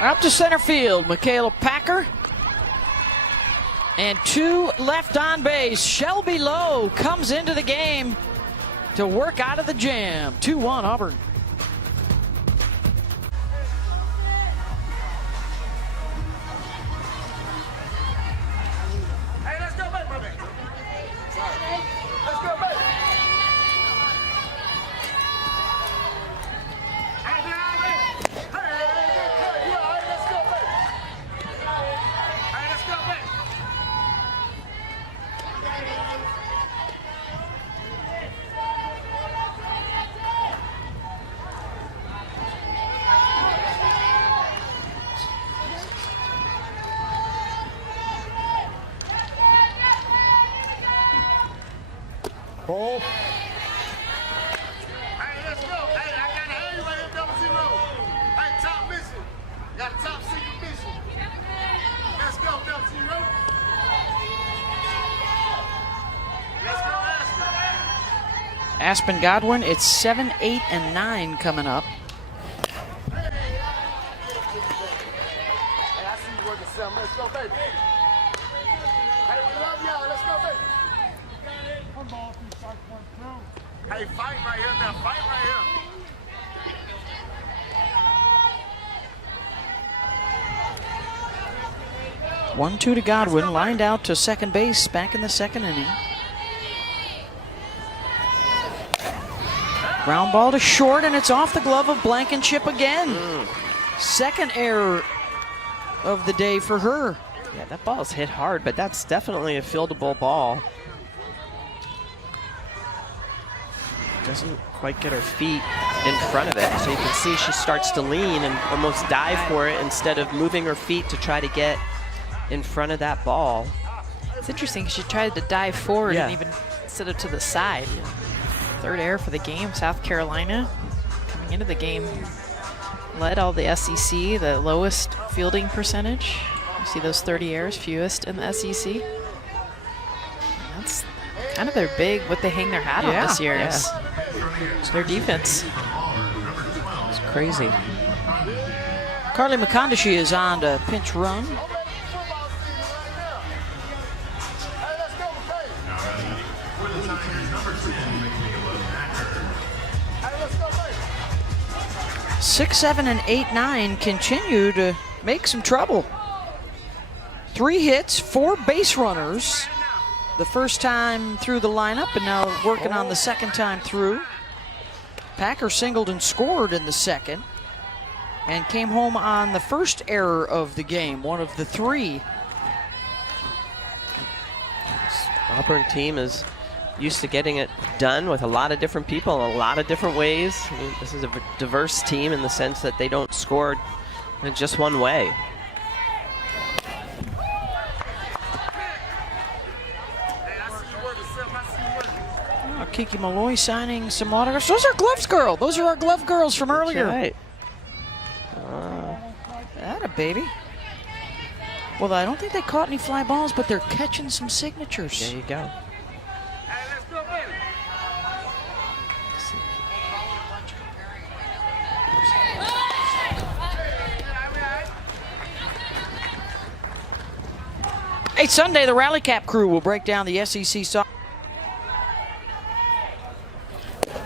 Up to center field, Michaela Packer. And 2 left on base. Shelby Lowe comes into the game to work out of the jam. 2-1 Auburn. Ball. Hey, let's go. Hey, I got everybody at 0-0. Hey, top mission. Got a top secret mission. Let's go, 0-0. Let's go, Aspen. Aspen Godwin, it's 7, 8, and 9 coming up. Hey, I see you working something. Let's go, baby. Hey, we love y'all. Let's go, baby. Hey, fight right here now. Fight right here. One, 2 to Godwin, lined out to second base back in the 2nd inning. Ground ball to short, and it's off the glove of Blankenship again. Second error of the day for her. Yeah, that ball's hit hard, but that's definitely a fieldable ball. Doesn't quite get her feet in front of it. So you can see she starts to lean and almost dive for it instead of moving her feet to try to get in front of that ball. It's interesting because she tried to dive forward Yeah. and even instead of to the side. Third error for the game. South Carolina coming into the game led all the SEC, the lowest fielding percentage. You see those 30 errors, fewest in the SEC. And that's kind of their big, what they hang their hat on this year. Yeah. It's their defense. It's crazy. Carly McConaughey is on to pinch run. Hey, let's go, Faye. Hey, let's go, Faye. 6, 7, and 8, 9 continue to make some trouble. 3 hits, 4 base runners. The first time through the lineup, and now working on the second time through. Packer singled and scored in the second, and came home on the first error of the game, one of the 3. Auburn team is used to getting it done with a lot of different people in a lot of different ways. I mean, this is a diverse team in the sense that they don't score in just one way. Kiki Malloy signing some autographs. Those are Gloves Girl. Those are our Glove Girls from earlier. Right. Atta baby. Well, I don't think they caught any fly balls, but they're catching some signatures. There you go. Hey, let's go, baby. Hey, Sunday, the Rally Cap crew will break down the SEC soccer.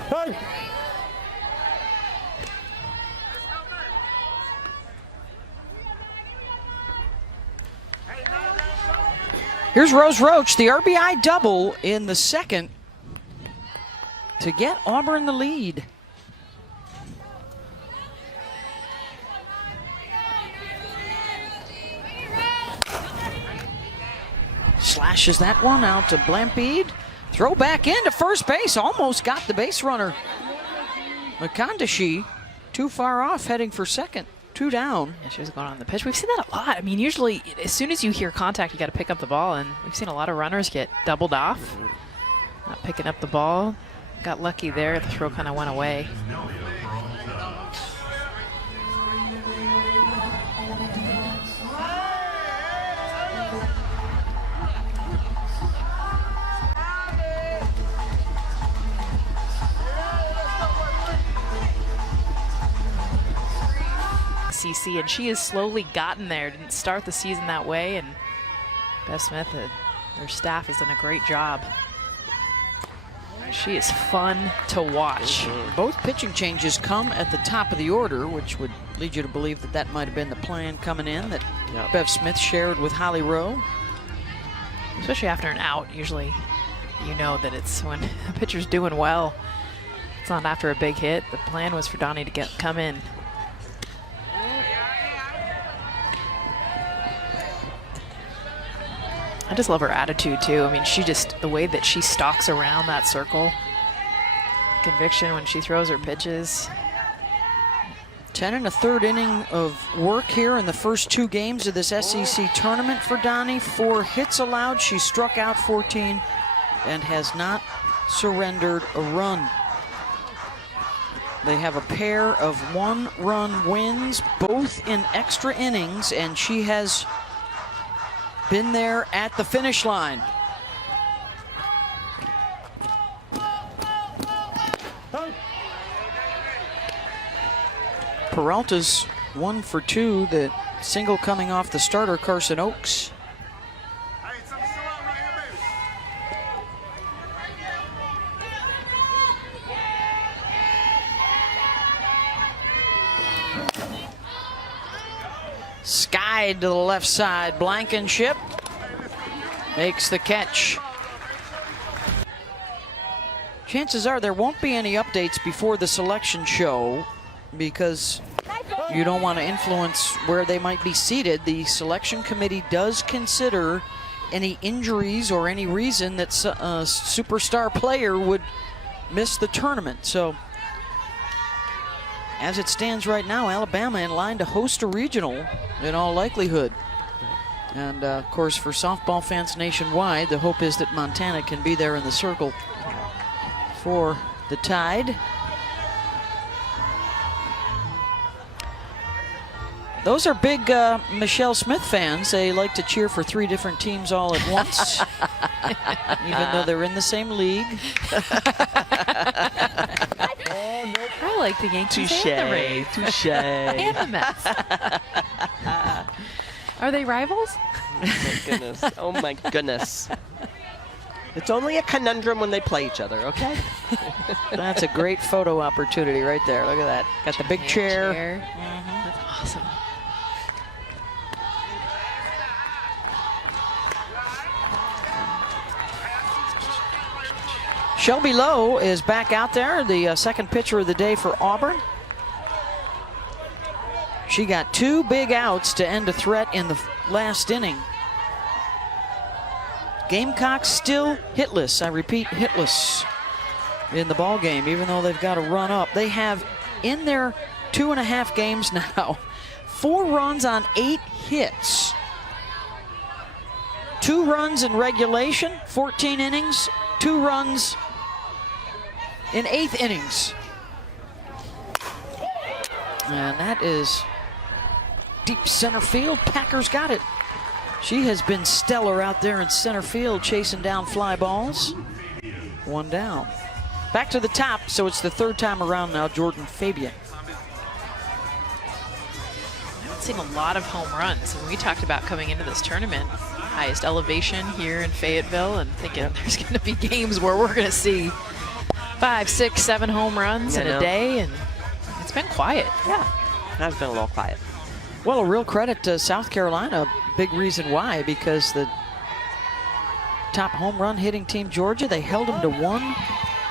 Hey! Here's Rose Roach, the RBI double in the second to get Auburn the lead. Slashes that one out to Blampede. Throw back into first base, almost got the base runner. McConaughey too far off, heading for second. 2 down. Yeah, she was going on the pitch. We've seen that a lot. I mean, usually as soon as you hear contact, you got to pick up the ball, and we've seen a lot of runners get doubled off. Not picking up the ball. Got lucky there. The throw kind of went away. SEC, and she has slowly gotten there. Didn't start the season that way, and Bev Smith, their staff has done a great job. She is fun to watch. Both pitching changes come at the top of the order, which would lead you to believe that that might have been the plan coming in that Bev Smith shared with Holly Rowe. Especially after an out, usually you know that it's when a pitcher's doing well. It's not after a big hit. The plan was for Donnie to come in. I just love her attitude too. I mean, the way that she stalks around that circle. Conviction when she throws her pitches. 10 1/3 inning of work here in the first 2 games of this SEC tournament for Donnie. 4 hits allowed. She struck out 14 and has not surrendered a run. They have a pair of 1-run wins, both in extra innings, and she has been there at the finish line. Peralta's 1 for 2, the single coming off the starter, Carson Oakes. Hey, something so out right here, baby. Skied to the left side. Blankenship makes the catch. Chances are there won't be any updates before the selection show because you don't want to influence where they might be seated. The selection committee does consider any injuries or any reason that a superstar player would miss the tournament. So as it stands right now, Alabama in line to host a regional in all likelihood. And of course, for softball fans nationwide, the hope is that Montana can be there in the circle for the Tide. Those are big Michelle Smith fans. They like to cheer for 3 different teams all at once, even though they're in the same league. I like the Yankees and the Rays. Touche. And the Mets. Are they rivals? Oh my goodness. Oh my goodness. It's only a conundrum when they play each other, okay? That's a great photo opportunity right there. Look at that. Got the big chair. That's awesome. Shelby Lowe is back out there, the second pitcher of the day for Auburn. She got 2 big outs to end a threat in the last inning. Gamecocks still hitless. I repeat, hitless in the ball game, even though they've got to run up. They have in their 2.5 games now 4 runs on 8 hits. 2 runs in regulation, 14 innings, 2 runs in 8th innings. And that is deep center field. Packers got it. She has been stellar out there in center field, chasing down fly balls. 1 down. Back to the top, so it's the 3rd time around now, Jordan Fabian. I haven't seen a lot of home runs. And we talked about coming into this tournament, highest elevation here in Fayetteville, and thinking there's going to be games where we're going to see 5, 6, 7 home runs in a day, and it's been quiet. Yeah, it has been a little quiet. Well, a real credit to South Carolina. Big reason why, because the top home run hitting team, Georgia, they held them to 1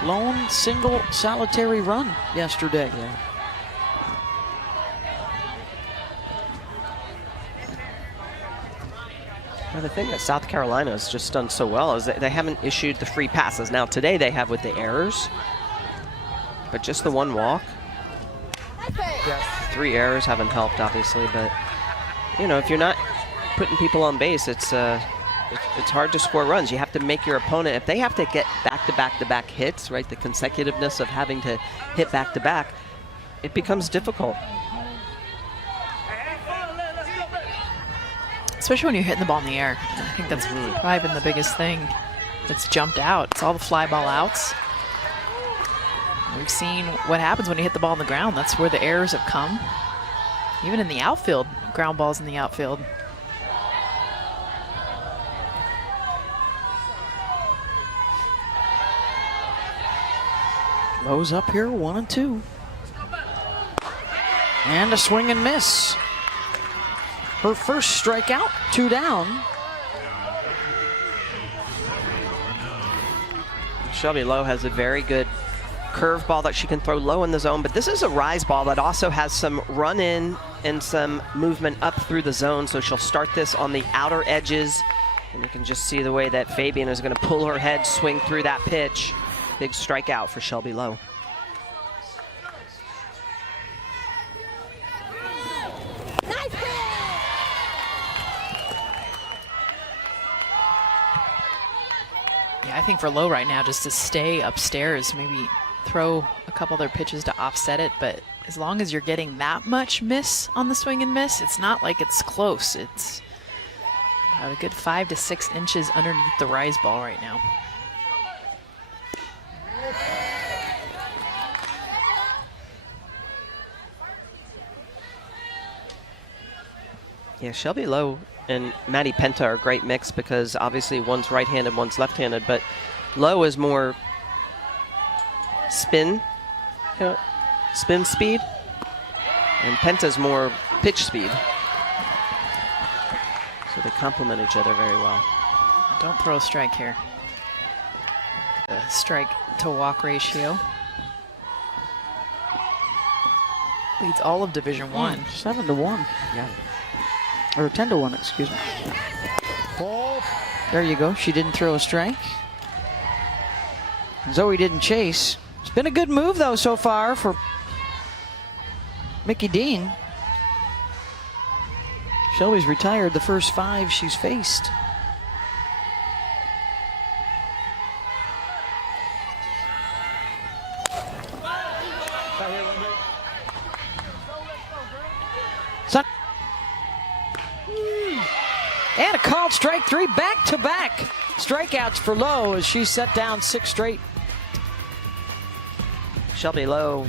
lone single solitary run yesterday. Yeah. Well, the thing that South Carolina has just done so well is that they haven't issued the free passes. Now today they have with the errors, but just the 1 walk. 3 errors haven't helped, obviously, but you know, if you're not putting people on base, it's hard to score runs. You have to make your opponent, if they have to get back-to-back-to-back hits, right, the consecutiveness of having to hit back-to-back, it becomes difficult. Especially when you're hitting the ball in the air. I think that's probably been the biggest thing that's jumped out. It's all the fly ball outs. We've seen what happens when you hit the ball on the ground. That's where the errors have come. Even in the outfield, ground balls in the outfield. Lowe's up here, 1-2. And a swing and miss. Her first strikeout, 2 down. Shelby Lowe has a very good curveball that she can throw low in the zone, but this is a rise ball that also has some run in and some movement up through the zone, so she'll start this on the outer edges, and you can just see the way that Fabian is going to pull her head, swing through that pitch. Big strikeout for Shelby Lowe. Yeah, I think for Lowe right now, just to stay upstairs, maybe throw a couple other pitches to offset it, but as long as you're getting that much miss on the swing and miss, it's not like it's close. It's about a good 5 to 6 inches underneath the rise ball right now. Yeah, Shelby Lowe and Maddie Penta are a great mix because obviously one's right-handed, one's left-handed, but Lowe is more spin speed, and Penta's more pitch speed. So they complement each other very well. Don't throw a strike here. The strike to walk ratio. Leads all of Division One. 7-1. Yeah. Or 10-1, excuse me. Ball. There you go. She didn't throw a strike. Zoe didn't chase. It's been a good move, though, so far for Mickey Dean. Shelby's retired the first 5 she's faced. Son- And a called strike 3, back-to-back strikeouts for Lowe as she set down 6 straight. Shelby Lowe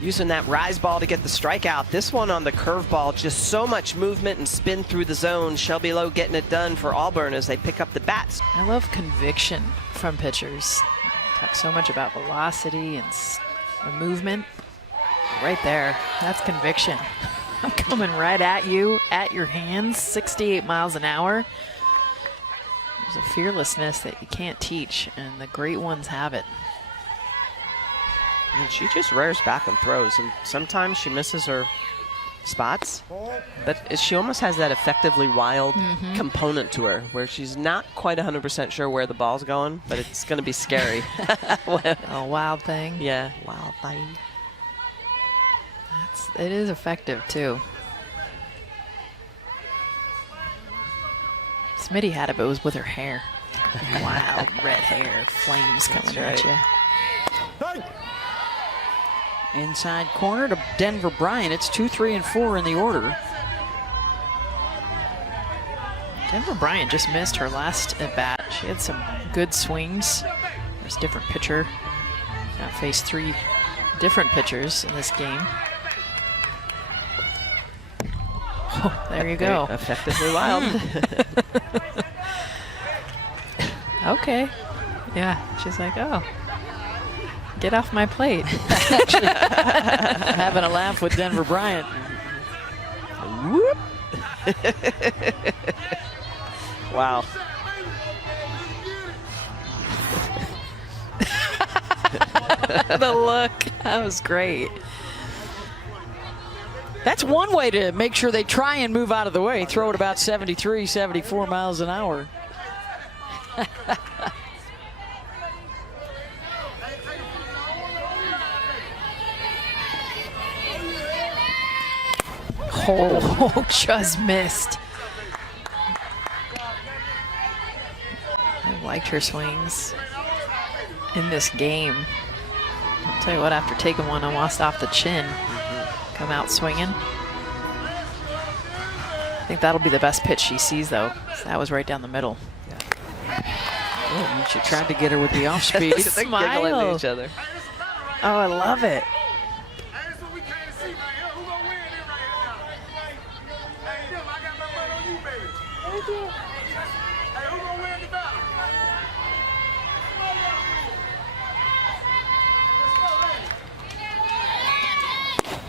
using that rise ball to get the strikeout. This one on the curveball, just so much movement and spin through the zone. Shelby Lowe getting it done for Auburn as they pick up the bats. I love conviction from pitchers. Talk so much about velocity and the movement. Right there, that's conviction. I'm coming right at you, at your hands, 68 miles an hour. There's a fearlessness that you can't teach, and the great ones have it. And she just rears back and throws, and sometimes she misses her spots, but she almost has that effectively wild component to her, where she's not quite 100% sure where the ball's going, but it's going to be scary. A wild thing. Yeah, wild thing. It is effective, too. Smitty had it, but it was with her hair. Wild red hair, flames coming at you. Inside corner to Denver Bryant. It's 2, 3, and 4 in the order. Denver Bryant just missed her last at bat. She had some good swings. There's a different pitcher. Now faced 3 different pitchers in this game. Oh, there you go. Effectively wild. Okay. Yeah, she's like, oh, get off my plate. Having a laugh with Denver Bryant. Whoop. Wow. The look, that was great. That's one way to make sure they try and move out of the way. Throw it about 73, 74 miles an hour. Oh, just missed. I liked her swings in this game. I'll tell you what, after taking one almost off the chin, come out swinging. I think that'll be the best pitch she sees, though. That was right down the middle. Oh, she tried to get her with the off speed. They're giggling at each other. Oh, I love it. That's what we came to see right here. Who gonna win it right here now? Hey, them, I got my money on you, baby. Thank you. Hey, who gonna win the battle?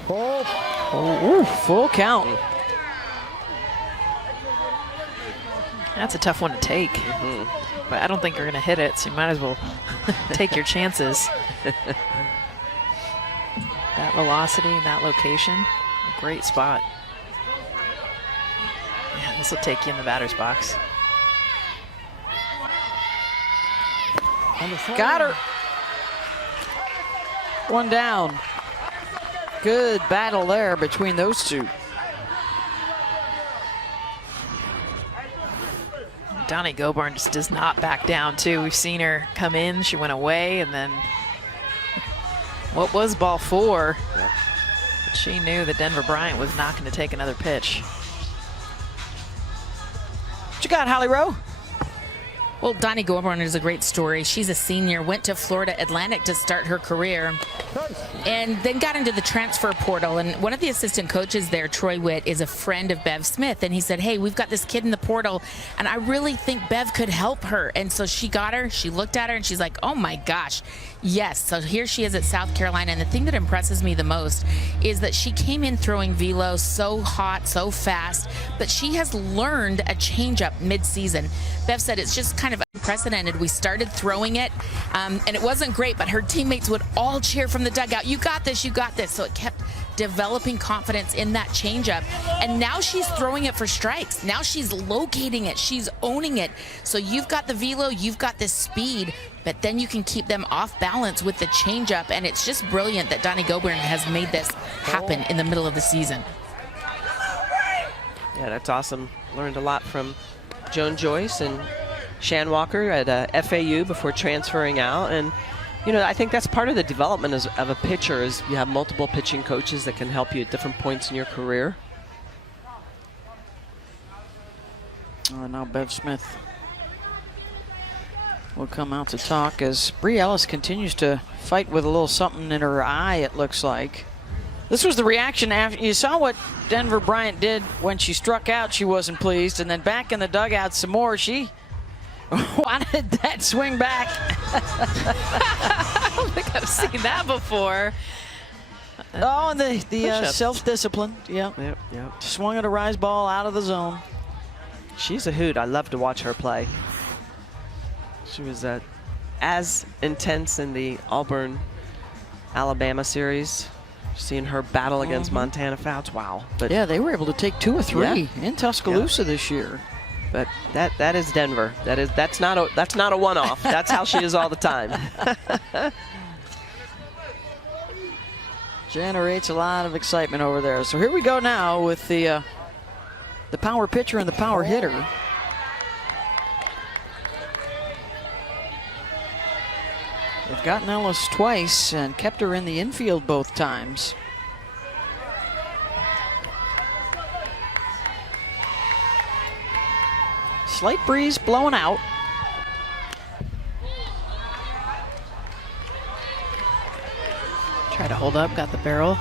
Ball. Oh, full count. That's a tough one to take. But I don't think you're going to hit it, so you might as well take your chances. That velocity, that location, a great spot. Yeah, this will take you in the batter's box. Got her. One down. Good battle there between those two. Donnie Goburn just does not back down, too. We've seen her come in, she went away, and then what was ball 4? But she knew that Denver Bryant was not going to take another pitch. What you got, Holly Rowe? Well, Donnie Goburn is a great story. She's a senior, went to Florida Atlantic to start her career, and then got into the transfer portal. And one of the assistant coaches there, Troy Witt, is a friend of Bev Smith. And he said, hey, we've got this kid in the portal, and I really think Bev could help her. And so she got her, she looked at her, and she's like, oh my gosh, yes. So here she is at South Carolina. And the thing that impresses me the most is that she came in throwing velo so hot, so fast, but she has learned a changeup mid-season. Bev said it's just kind of unprecedented. We started throwing it, and it wasn't great, but her teammates would all cheer from the dugout, "You got this, you got this." So it kept developing confidence in that changeup. And now she's throwing it for strikes. Now she's locating it. She's owning it. So you've got the velo, you've got the speed, but then you can keep them off balance with the changeup. And it's just brilliant that Donnie Goburn has made this happen in the middle of the season. Yeah, that's awesome. Learned a lot from Joan Joyce and Shan Walker at FAU before transferring out. And you know, I think that's part of the development of a pitcher is you have multiple pitching coaches that can help you at different points in your career. Now Bev Smith will come out to talk as Bree Ellis continues to fight with a little something in her eye, it looks like. This was the reaction after you saw what Denver Bryant did when she struck out. She wasn't pleased, and then back in the dugout some more. She wanted that swing back. I don't think I've seen that before. Oh, and the self-discipline. Yep. Yep. Swung at a rise ball out of the zone. She's a hoot. I love to watch her play. She was as intense in the Auburn, Alabama series. Seeing her battle against Montana Fouts, wow. But yeah, they were able to take 2 or 3 in Tuscaloosa this year. But that is Denver. That's not a one-off. That's how she is all the time. Generates a lot of excitement over there. So here we go now with the power pitcher and the power hitter. They've gotten Ellis twice and kept her in the infield both times. Slight breeze blowing out. Try to hold up, got the barrel.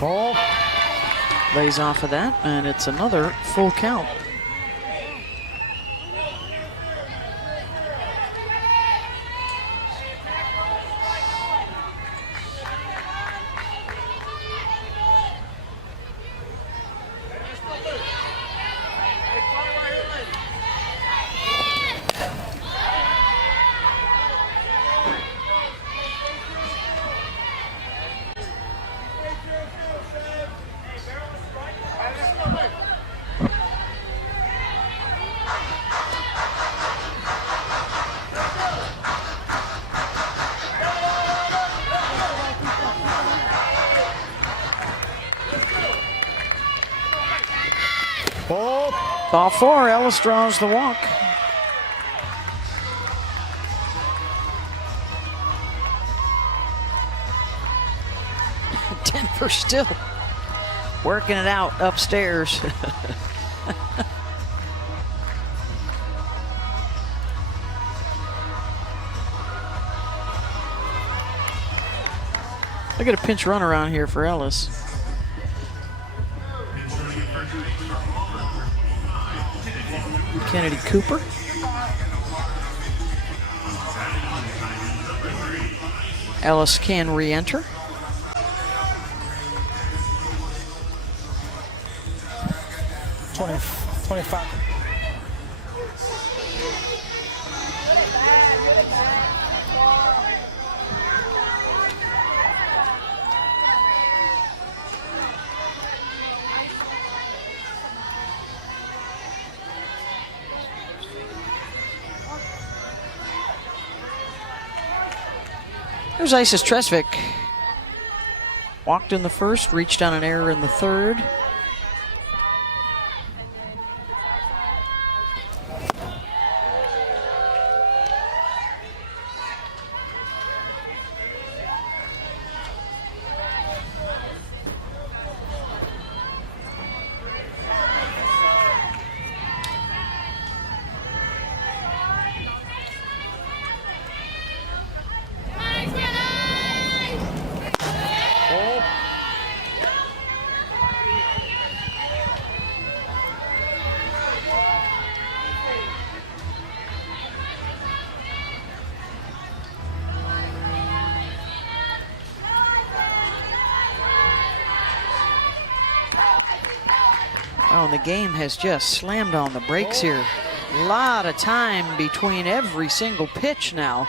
Ball. Lays off of that, and it's another full count. Ball 4, Ellis draws the walk. Denver still working it out upstairs. Look at a pinch run around here for Ellis. Kennedy Cooper. Ellis can re-enter. $25. There's Isis Tresvik. Walked in the first, reached on an error in the third. Oh, and the game has just slammed on the brakes here. A lot of time between every single pitch now.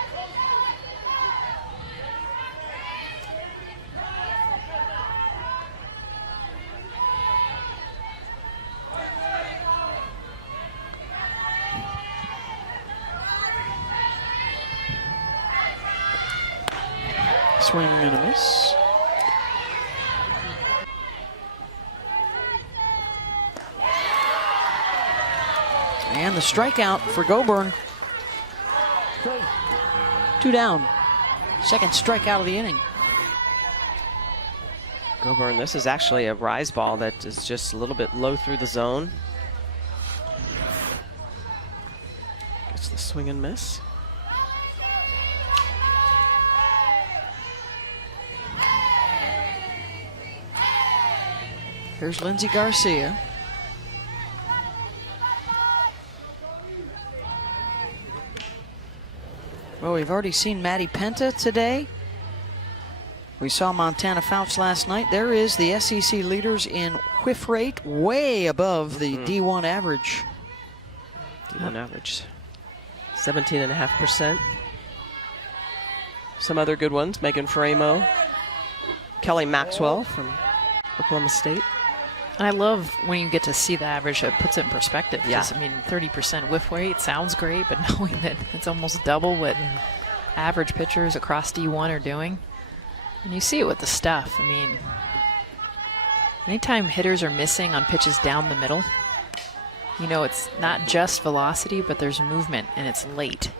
Swing and a miss. And the strikeout for Auburn. 2 down. Second strikeout of the inning. Auburn, this is actually a rise ball that is just a little bit low through the zone. Gets the swing and miss. Here's Lindsey Garcia. Well, we've already seen Maddie Penta today. We saw Montana Fouts last night. There is the SEC leaders in whiff rate, way above the D1 average. D1 average, 17.5%. Some other good ones, Megan Framo, Kelly Maxwell from Oklahoma State. I love when you get to see the average. It puts it in perspective. Yeah. I mean, 30% whiff rate sounds great, but knowing that it's almost double what average pitchers across D1 are doing. And you see it with the stuff. I mean, anytime hitters are missing on pitches down the middle, you know, it's not just velocity, but there's movement, and it's late.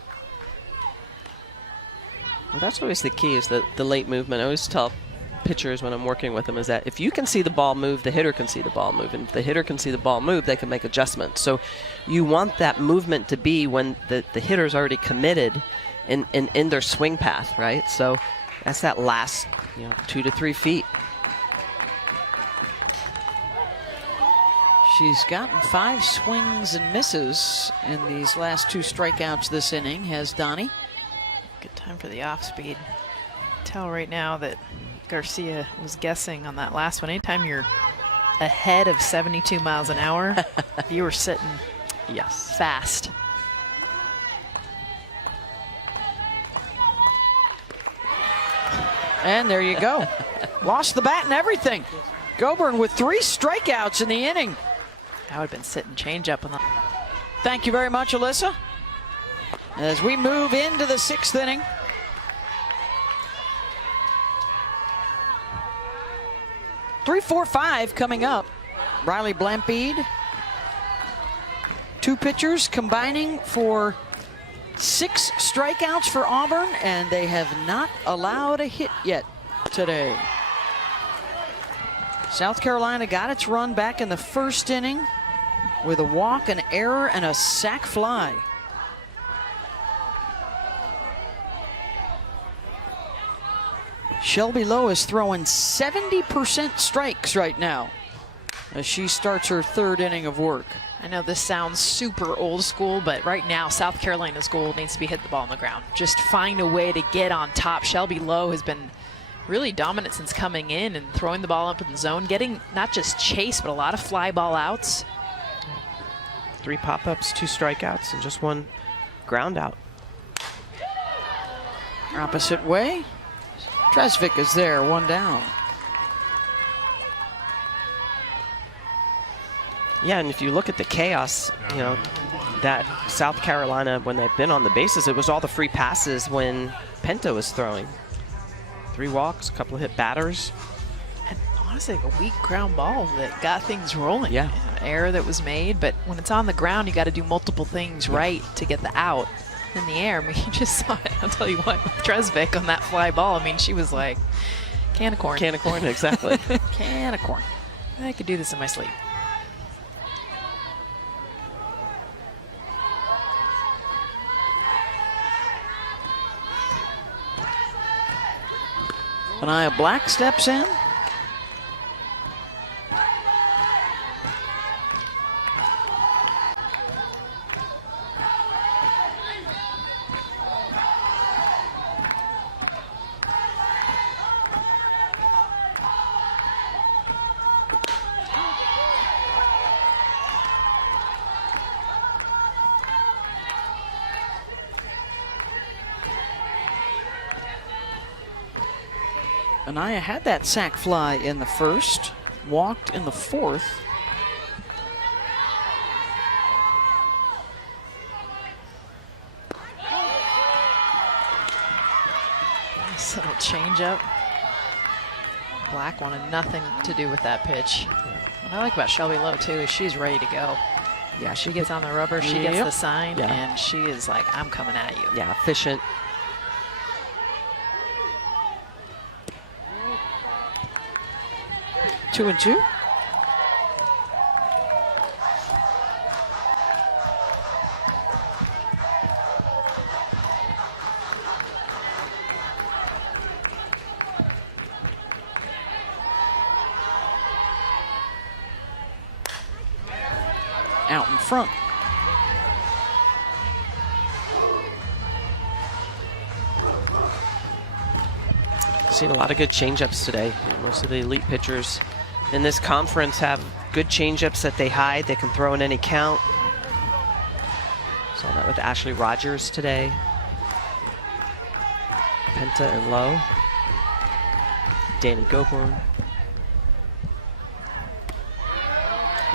Well, that's always the key, is the late movement. I always tell pitchers when I'm working with them is that if you can see the ball move, the hitter can see the ball move. And if the hitter can see the ball move, they can make adjustments. So you want that movement to be when the hitter's already committed in their swing path, right? So that's that last 2 to 3 feet. She's gotten 5 swings and misses in these last 2 strikeouts this inning, has Donnie. Good time for the off speed. Tell right now that Garcia was guessing on that last one. Anytime you're ahead of 72 miles an hour, you were sitting fast. And there you go. Lost the bat and everything. Auburn with 3 strikeouts in the inning. I would have been sitting change up on the. Thank you very much, Alyssa. As we move into the 6th inning. Three, 4, 5 coming up. Riley Blampede. 2 pitchers combining for 6 strikeouts for Auburn, and they have not allowed a hit yet today. South Carolina got its run back in the 1st inning with a walk, an error, and a sac fly. Shelby Lowe is throwing 70% strikes right now as she starts her 3rd inning of work. I know this sounds super old school, but right now South Carolina's goal needs to be hit the ball on the ground. Just find a way to get on top. Shelby Lowe has been really dominant since coming in and throwing the ball up in the zone, getting not just chase, but a lot of fly ball outs. 3 pop-ups, 2 strikeouts, and just 1 ground out. Opposite way. Tresvik is there, 1 down. Yeah, and if you look at the chaos, that South Carolina, when they've been on the bases, it was all the free passes when Penta was throwing. 3 walks, a couple of hit batters. And honestly, a weak ground ball that got things rolling. Yeah. An error that was made, but when it's on the ground, you got to do multiple things right to get the out. In the air, I mean, you just saw it. I'll tell you what, with Tresvik on that fly ball, I mean, she was like, can of corn. Can of corn, exactly. Can of corn. I could do this in my sleep. Anaya Black steps in. Anaya had that sac fly in the first, walked in the fourth. Nice little changeup. Black wanted nothing to do with that pitch. What I like about Shelby Lowe too is she's ready to go. Yeah, she gets on the rubber, she gets the sign, and she is like, I'm coming at you. Yeah, efficient. Two and two. Out in front. Seen a lot of good changeups today. Most of the elite pitchers in this conference have good changeups that they hide. They can throw in any count. Saw that with Ashley Rogers today. Penta and Lowe. Danny Goborn.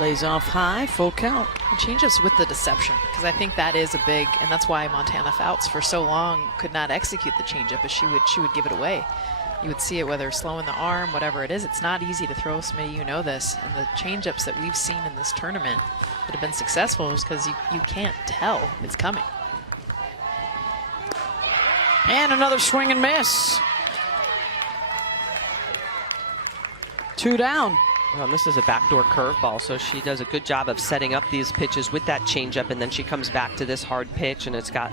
Lays off high, full count. And changes with the deception, because I think that is a big, and that's why Montana Fouts for so long could not execute the changeup, but she would give it away. You would see it whether slowing the arm, whatever it is. It's not easy to throw, Smitty, you know this. And the changeups that we've seen in this tournament that have been successful is because you can't tell it's coming. And another swing and miss. 2 down. Well, this is a backdoor curveball, so she does a good job of setting up these pitches with that changeup, and then she comes back to this hard pitch, and it's got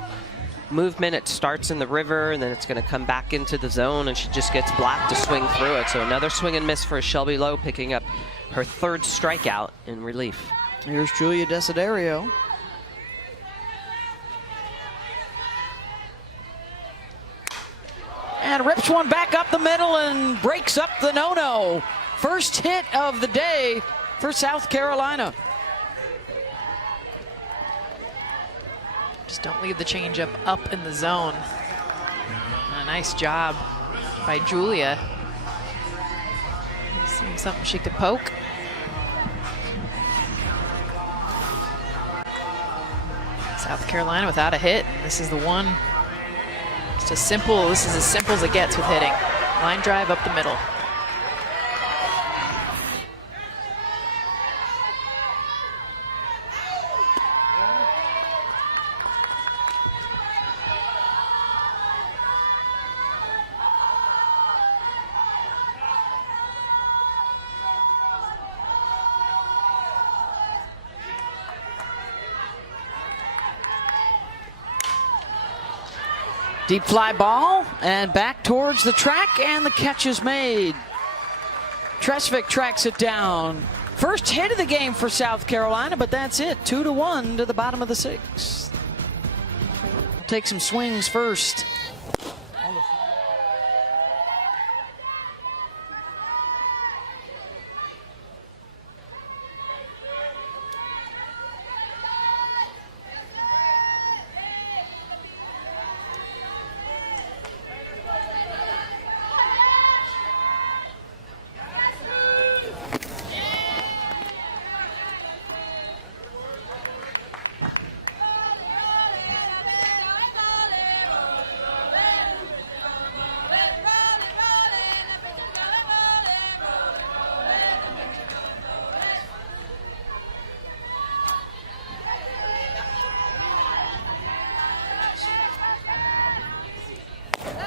movement. It starts in the river, and then it's going to come back into the zone, and she just gets Black to swing through it. So another swing and miss for Shelby Lowe, picking up her 3rd strikeout in relief. Here's Julia Desiderio. And rips one back up the middle and breaks up the no-no. First hit of the day for South Carolina. Just don't leave the changeup up in the zone. And a nice job by Julia. Seems something she could poke. South Carolina without a hit. This is the one. Just as simple. This is as simple as it gets with hitting. Line drive up the middle. Deep fly ball and back towards the track, and the catch is made. Tresvik tracks it down. First hit of the game for South Carolina, but that's it. 2-1 to the bottom of the 6th. Take some swings first.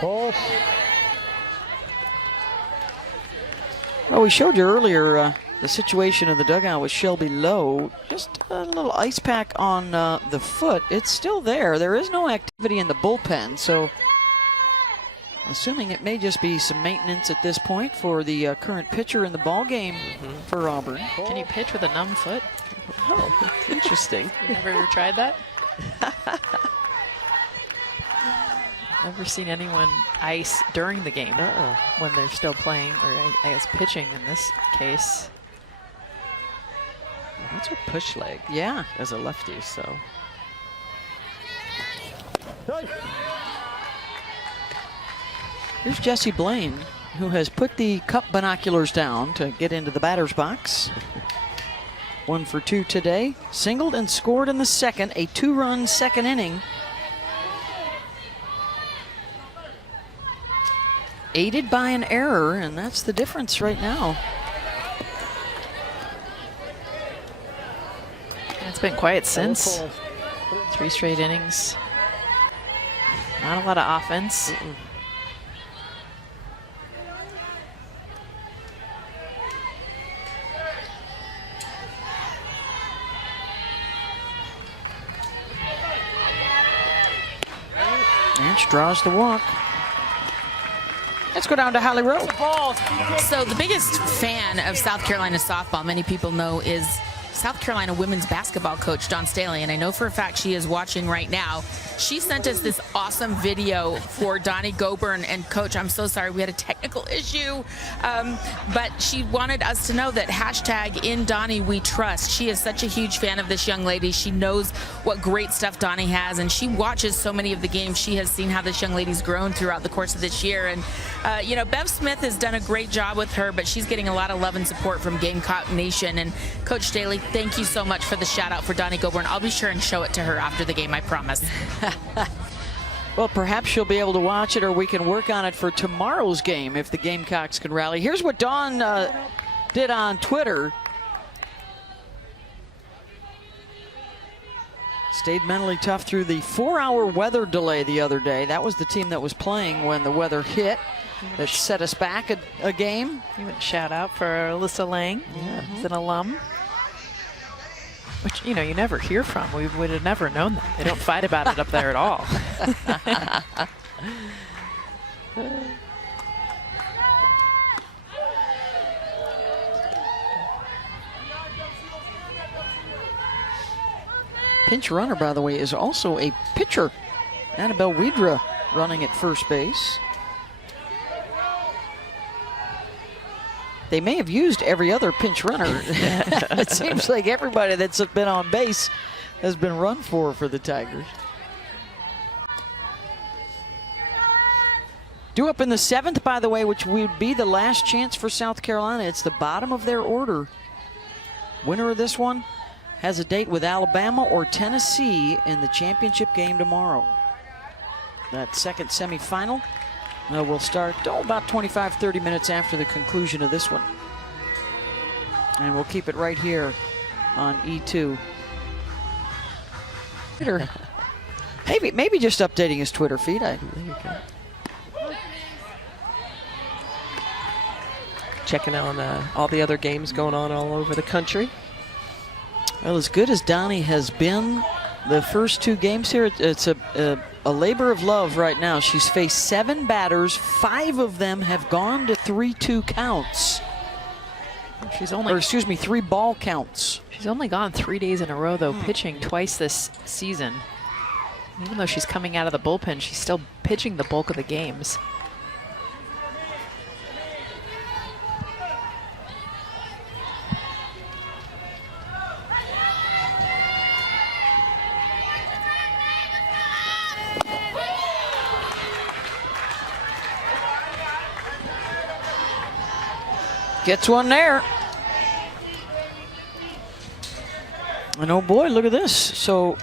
Ball. Well, we showed you earlier the situation in the dugout with Shelby Lowe. Just a little ice pack on the foot. It's still there. There is no activity in the bullpen, so assuming it may just be some maintenance at this point for the current pitcher in the ball game for Auburn. Can you pitch with a numb foot? Oh, interesting. You never tried that? Never seen anyone ice during the game when they're still playing, or I guess pitching in this case. That's her push leg. Yeah. As a lefty, so. Here's Jesse Blaine. who has put the cup binoculars down to get into the batter's box. 1 for 2 today. Singled and scored in the second, a 2-run second inning. Aided by an error, and that's the difference right now. It's been quiet since. 3 straight innings. Not a lot of offense. Inch draws the walk. Let's go down to Holly Rowe. So the biggest fan of South Carolina softball, many people know, is South Carolina women's basketball coach Dawn Staley, and I know for a fact she is watching right now. She sent us this awesome video for Donnie Goburn, and Coach, I'm so sorry, we had a technical issue, but she wanted us to know that hashtag in Donnie we trust. She is such a huge fan of this young lady. She knows what great stuff Donnie has, and she watches so many of the games. She has seen how this young lady's grown throughout the course of this year, and you know, Bev Smith has done a great job with her, but she's getting a lot of love and support from Gamecock Nation. And Coach Staley, thank you so much for the shout out for Donnie Goburn. I'll be sure and show it to her after the game, I promise. Well, perhaps she'll be able to watch it, or we can work on it for tomorrow's game if the Gamecocks can rally. Here's what Dawn did on Twitter. Stayed mentally tough through the 4-hour weather delay the other day. That was the team that was playing when the weather hit. That set us back a game. You would shout out for Alyssa Lang, as an alum. Which, you know, you never hear from. We would have never known that. They don't fight about it up there at all. Pinch runner, by the way, is also a pitcher. Annabelle Widra running at first base. They may have used every other pinch runner. It seems like everybody that's been on base has been run for the Tigers. Due up in the 7th, by the way, which would be the last chance for South Carolina. It's the bottom of their order. Winner of this one has a date with Alabama or Tennessee in the championship game tomorrow. That second semifinal will start about 25-30 minutes after the conclusion of this one. And we'll keep it right here on E2. Twitter. Maybe just updating his Twitter feed. There you go. Checking on all the other games going on all over the country. Well, as good as Donnie has been the first 2 games here, it's a labor of love right now. She's faced 7 batters. 5 of them have gone to 3-2 counts. She's only, or excuse me, 3 ball counts. She's only gone 3 days in a row, though, pitching twice this season. Even though she's coming out of the bullpen, she's still pitching the bulk of the games. Gets one there. And oh boy, look at this. So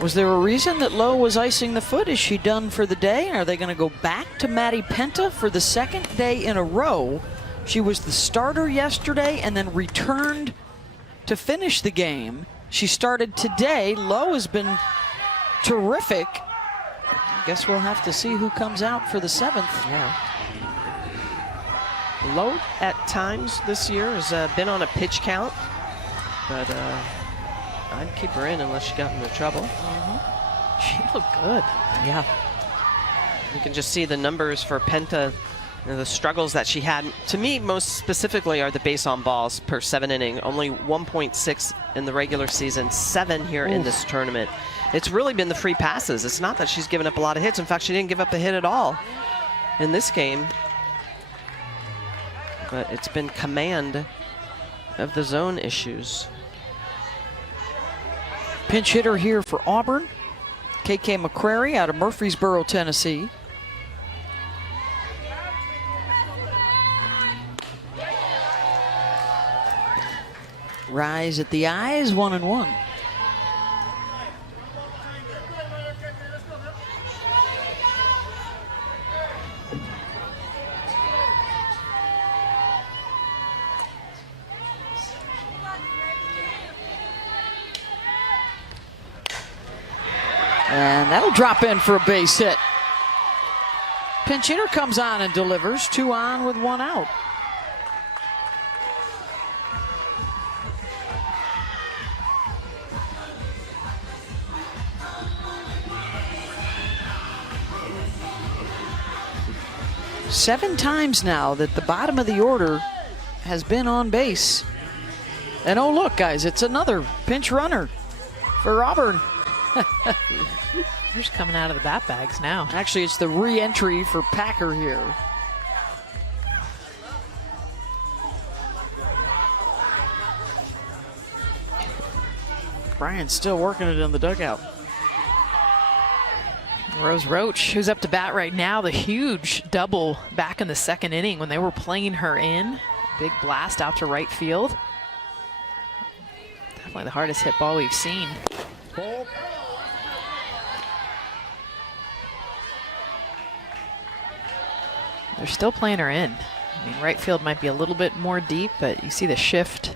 was there a reason that Lowe was icing the foot? Is she done for the day? Are they going to go back to Maddie Penta for the 2nd day in a row? She was the starter yesterday and then returned to finish the game. She started today. Lowe has been terrific. I guess we'll have to see who comes out for the 7th. Yeah. Lowe at times this year has been on a pitch count, but I'd keep her in unless she got into trouble. She looked good. Yeah. You can just see the numbers for Penta, you know, the struggles that she had. To me, most specifically, are the base on balls per 7 inning. Only 1.6 in the regular season, 7 here in this tournament. It's really been the free passes. It's not that she's given up a lot of hits. In fact, she didn't give up a hit at all in this game. But it's been command of the zone issues. Pinch hitter here for Auburn, KK McCrary out of Murfreesboro, Tennessee. Rise at the eyes, 1-1. And that'll drop in for a base hit. Pinch hitter comes on and delivers. 2 on with 1 out. Seven times now that the bottom of the order has been on base. And oh look, guys, it's another pinch runner for Auburn. They're just coming out of the bat bags now. Actually, it's the re-entry for Packer here. Brian's still working it in the dugout. Rose Roach, who's up to bat right now, the huge double back in the 2nd inning when they were playing her in. Big blast out to right field. Definitely the hardest hit ball we've seen. Ball. They're still playing her in. I mean, right field might be a little bit more deep, but you see the shift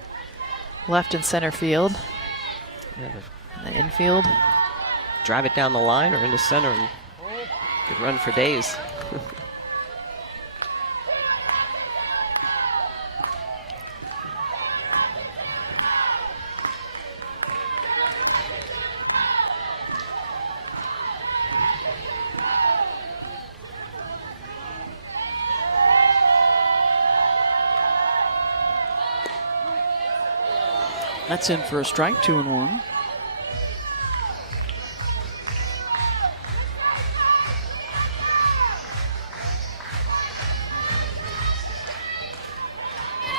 left and center field. Yeah, The infield. drive it down the line or into center and could run for days. That's in for a strike, 2-1.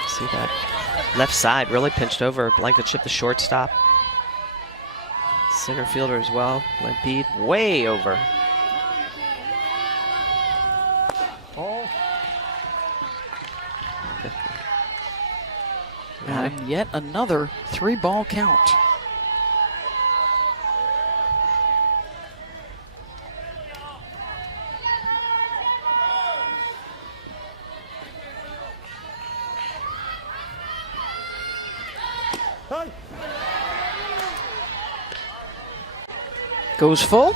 See that left side really pinched over. Blankenship, the shortstop. Center fielder as well. Limpede way over. Ball. And yet another 3-ball count. Hey. Goes full.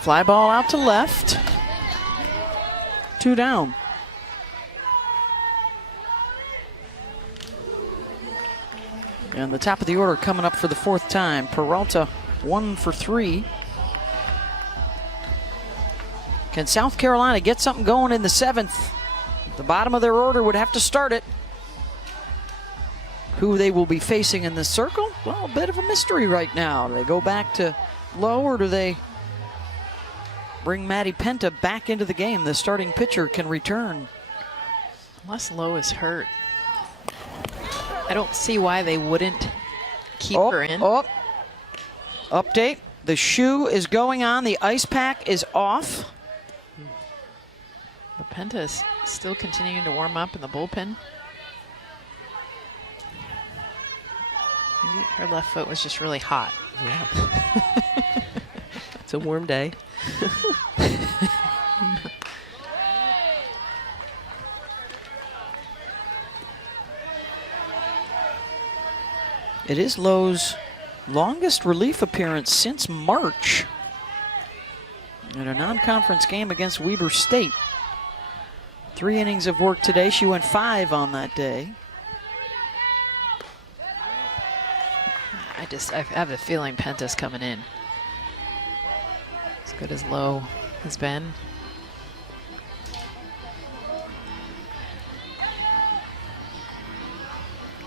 Fly ball out to left. 2 down. And the top of the order coming up for the 4th time. Peralta 1 for 3. Can South Carolina get something going in the 7th? The bottom of their order would have to start it. Who they will be facing in this circle? Well, a bit of a mystery right now. Do they go back to Lowe or do they bring Maddie Penta back into the game? The starting pitcher can return. Unless Lowe is hurt, I don't see why they wouldn't keep her in. Update. The shoe is going on. The ice pack is off. But Penta is still continuing to warm up in the bullpen. Maybe her left foot was just really hot. Yeah. It's a warm day. It is Lowe's longest relief appearance since March in a non-conference game against Weber State. 3 innings of work today. She went 5 on that day. I have a feeling Penta's coming in. As good as Lowe has been.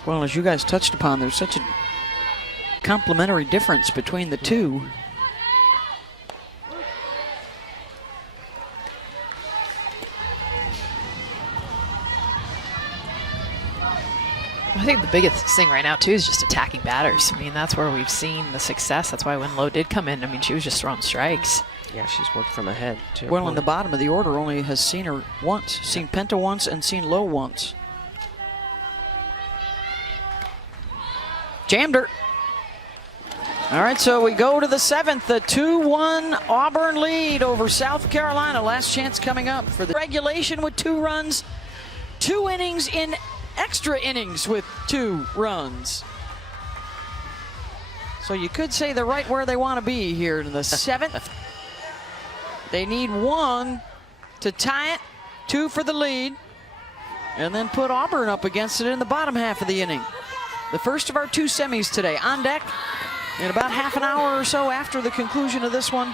Well, as you guys touched upon, there's such a complementary difference between the two. I think the biggest thing right now, too, is just attacking batters. I mean, that's where we've seen the success. That's why when Lowe did come in, I mean, she was just throwing strikes. Yeah, she's worked from ahead. Well, in the bottom of the order only has seen her once. Seen Penta once and seen Lowe once. Jammed her. All right, so we go to the 7th. The 2-1 Auburn lead over South Carolina. Last chance coming up for the regulation with 2 runs. 2 innings in extra innings with 2 runs. So you could say they're right where they want to be here in the 7th. They need 1 to tie it, 2 for the lead, and then put Auburn up against it in the bottom half of the inning. The first of our 2 semis today. On deck in about half an hour or so after the conclusion of this one,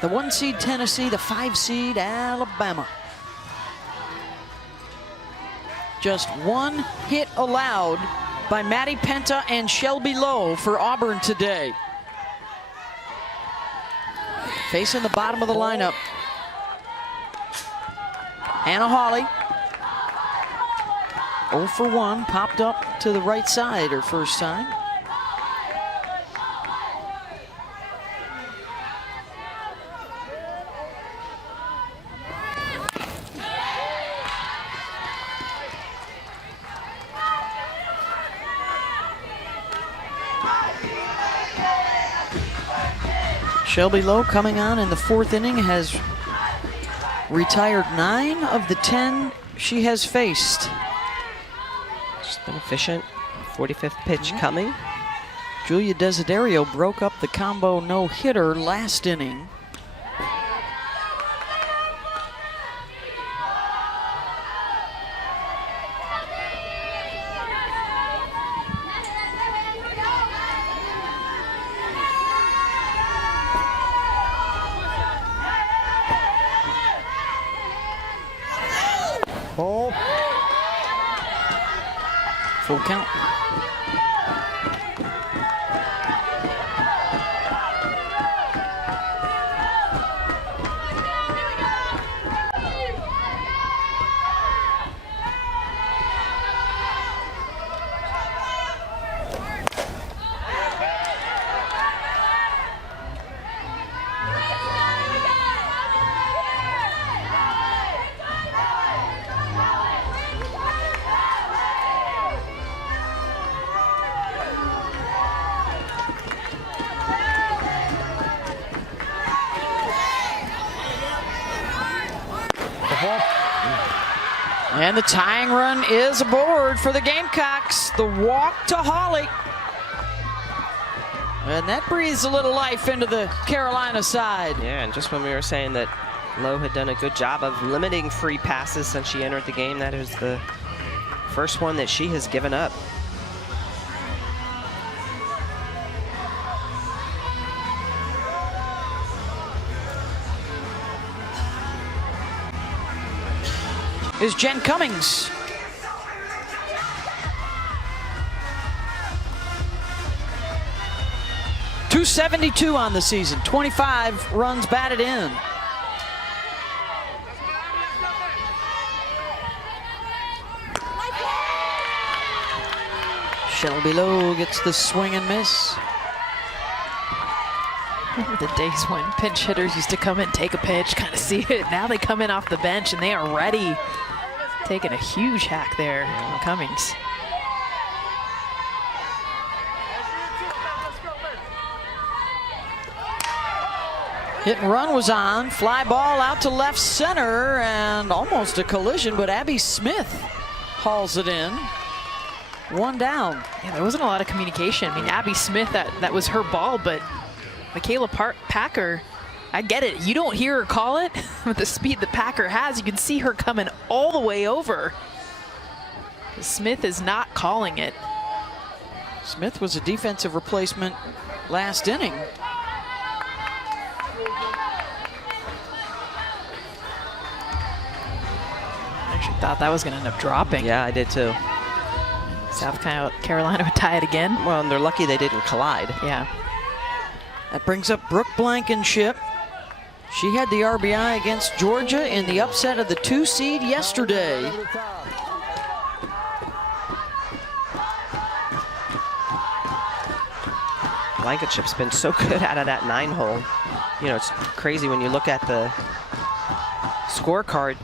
the 1 seed Tennessee, the 5 seed Alabama. Just 1 hit allowed by Maddie Penta and Shelby Lowe for Auburn today. Facing the bottom of the lineup, Hannah Hawley. 0 for 1, popped up to the right side her first time. Shelby Lowe coming on in the 4th inning has retired 9 of the 10 she has faced. Just been efficient. 45th pitch coming. Julia Desiderio broke up the combo no-hitter last inning. Oh. Full count. And the tying run is aboard for the Gamecocks. The walk to Hawley. And that breathes a little life into the Carolina side. Yeah, and just when we were saying that Lowe had done a good job of limiting free passes since she entered the game, that is the first one that she has given up. Is Jen Cummings. .272 on the season, 25 runs batted in. Shelby Lowe gets the swing and miss. Remember the days when pinch hitters used to come in, take a pitch, kind of see it. Now they come in off the bench and they are ready. Taking a huge hack there, Cummings. Hit and run was on. Fly ball out to left center and almost a collision, but Abby Smith hauls it in. 1 down. Yeah, there wasn't a lot of communication. I mean, Abby Smith, that was her ball, but Michaela Packer, I get it. You don't hear her call it with the speed that Packer has. You can see her coming all the way over. Smith is not calling it. Smith was a defensive replacement last inning. I actually thought that was going to end up dropping. Yeah, I did too. South Carolina would tie it again. Well, and they're lucky they didn't collide. Yeah. That brings up Brooke Blankenship. She had the RBI against Georgia in the upset of the 2 seed yesterday. Blankenship's been so good out of that 9-hole. You know, it's crazy when you look at the scorecard.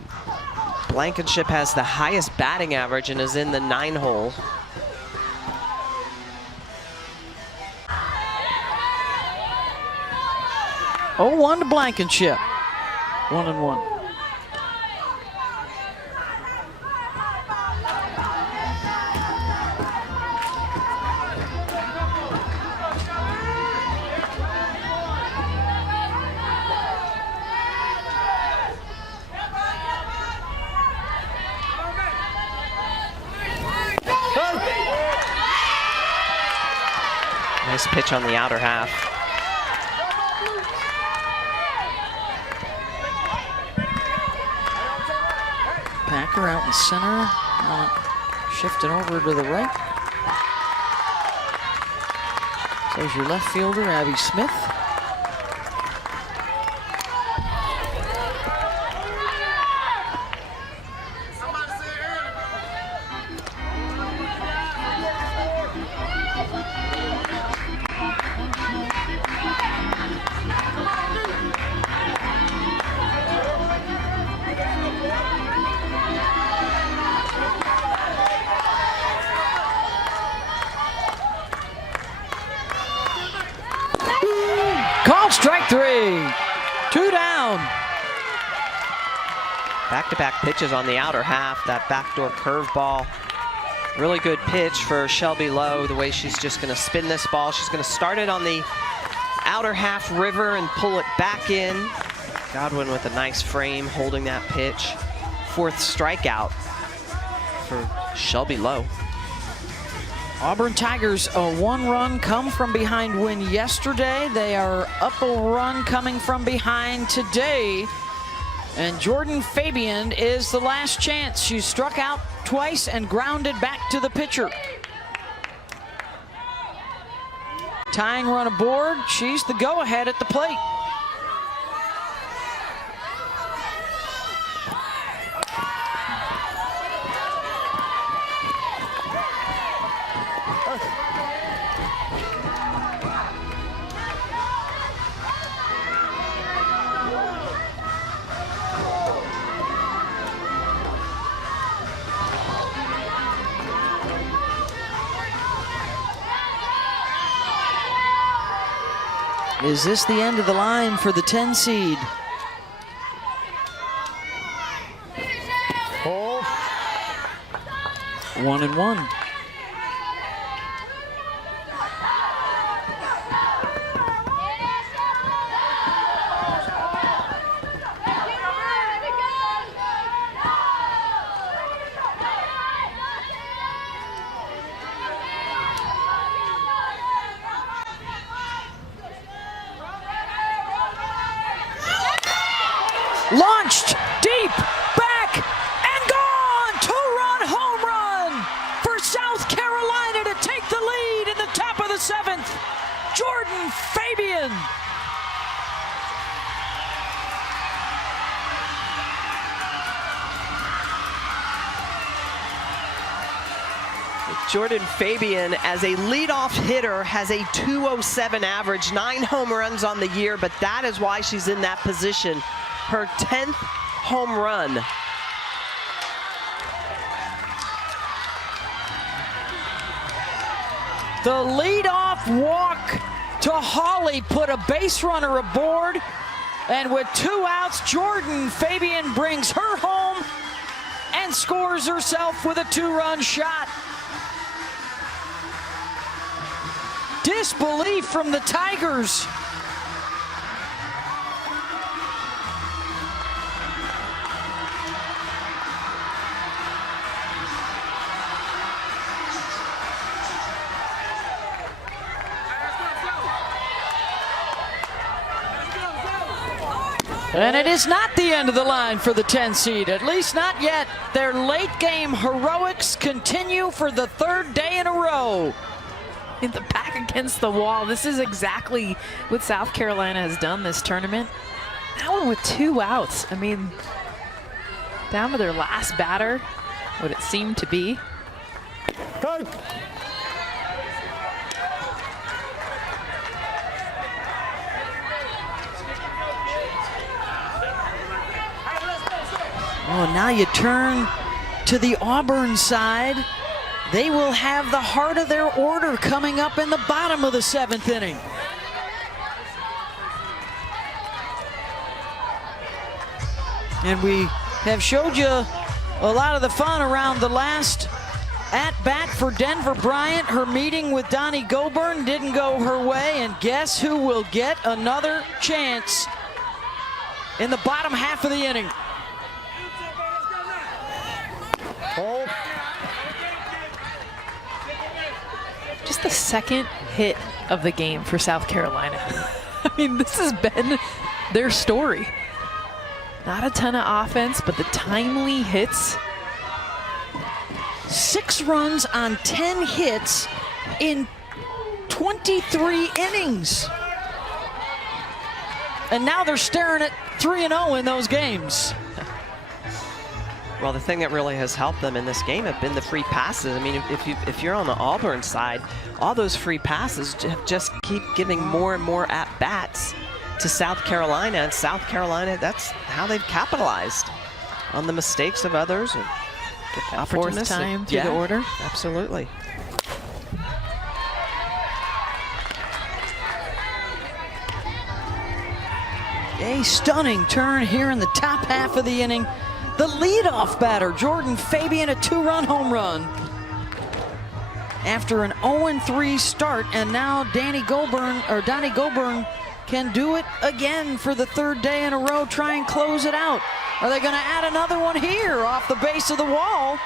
Blankenship has the highest batting average and is in the 9-hole. Oh, 1 to Blankenship. 1-1. Nice pitch on the outer half. Packer out in center. Shifted over to the right. There's your left fielder, Abby Smith. Called strike 3. 2 down. Back-to-back pitches on the outer half. That backdoor curveball. Really good pitch for Shelby Lowe, the way she's just going to spin this ball. She's going to start it on the outer half river and pull it back in. Godwin with a nice frame holding that pitch. 4th strikeout for Shelby Lowe. Auburn Tigers, a 1-run come from behind win yesterday. They are up a run coming from behind today. And Jordan Fabian is the last chance. She struck out twice and grounded back to the pitcher. Tying run aboard. She's the go-ahead at the plate. Is this the end of the line for the 10 seed? Oh. 1-1. Launched deep, back, and gone! 2-run home run for South Carolina to take the lead in the top of the 7th. Jordan Fabian. Jordan Fabian, as a leadoff hitter, has a .207 average, 9 home runs on the year, but that is why she's in that position. Her 10th home run. The leadoff walk to Hawley put a base runner aboard, and with 2 outs, Jordan Fabian brings her home and scores herself with a 2-run shot. Disbelief from the Tigers. And it is not the end of the line for the 10 seed, at least not yet. Their late game heroics continue for the 3rd day in a row. In the back against the wall. This is exactly what South Carolina has done this tournament. That one with 2 outs. I mean, down to their last batter, what it seemed to be. Hey. Oh, now you turn to the Auburn side. They will have the heart of their order coming up in the bottom of the 7th inning. And we have showed you a lot of the fun around the last at-bat for Denver Bryant. Her meeting with Donnie Goburn didn't go her way, and guess who will get another chance in the bottom half of the inning? Hold. Just the second hit of the game for South Carolina. I mean, this has been their story. Not a ton of offense, but the timely hits. 6 runs on 10 hits in 23 innings. And now they're staring at 3-0 in those games. Well, the thing that really has helped them in this game have been the free passes. I mean, if you're on the Auburn side, all those free passes just keep giving more and more at-bats to South Carolina. And South Carolina, that's how they've capitalized on the mistakes of others. And get Fourth time through the order. Absolutely. A stunning turn here in the top half of the inning. The leadoff batter, Jordan Fabian, a 2-run home run. After an 0-3 start, and now Donnie Goburn can do it again for the 3rd day in a row, try and close it out. Are they going to add another one here off the base of the wall?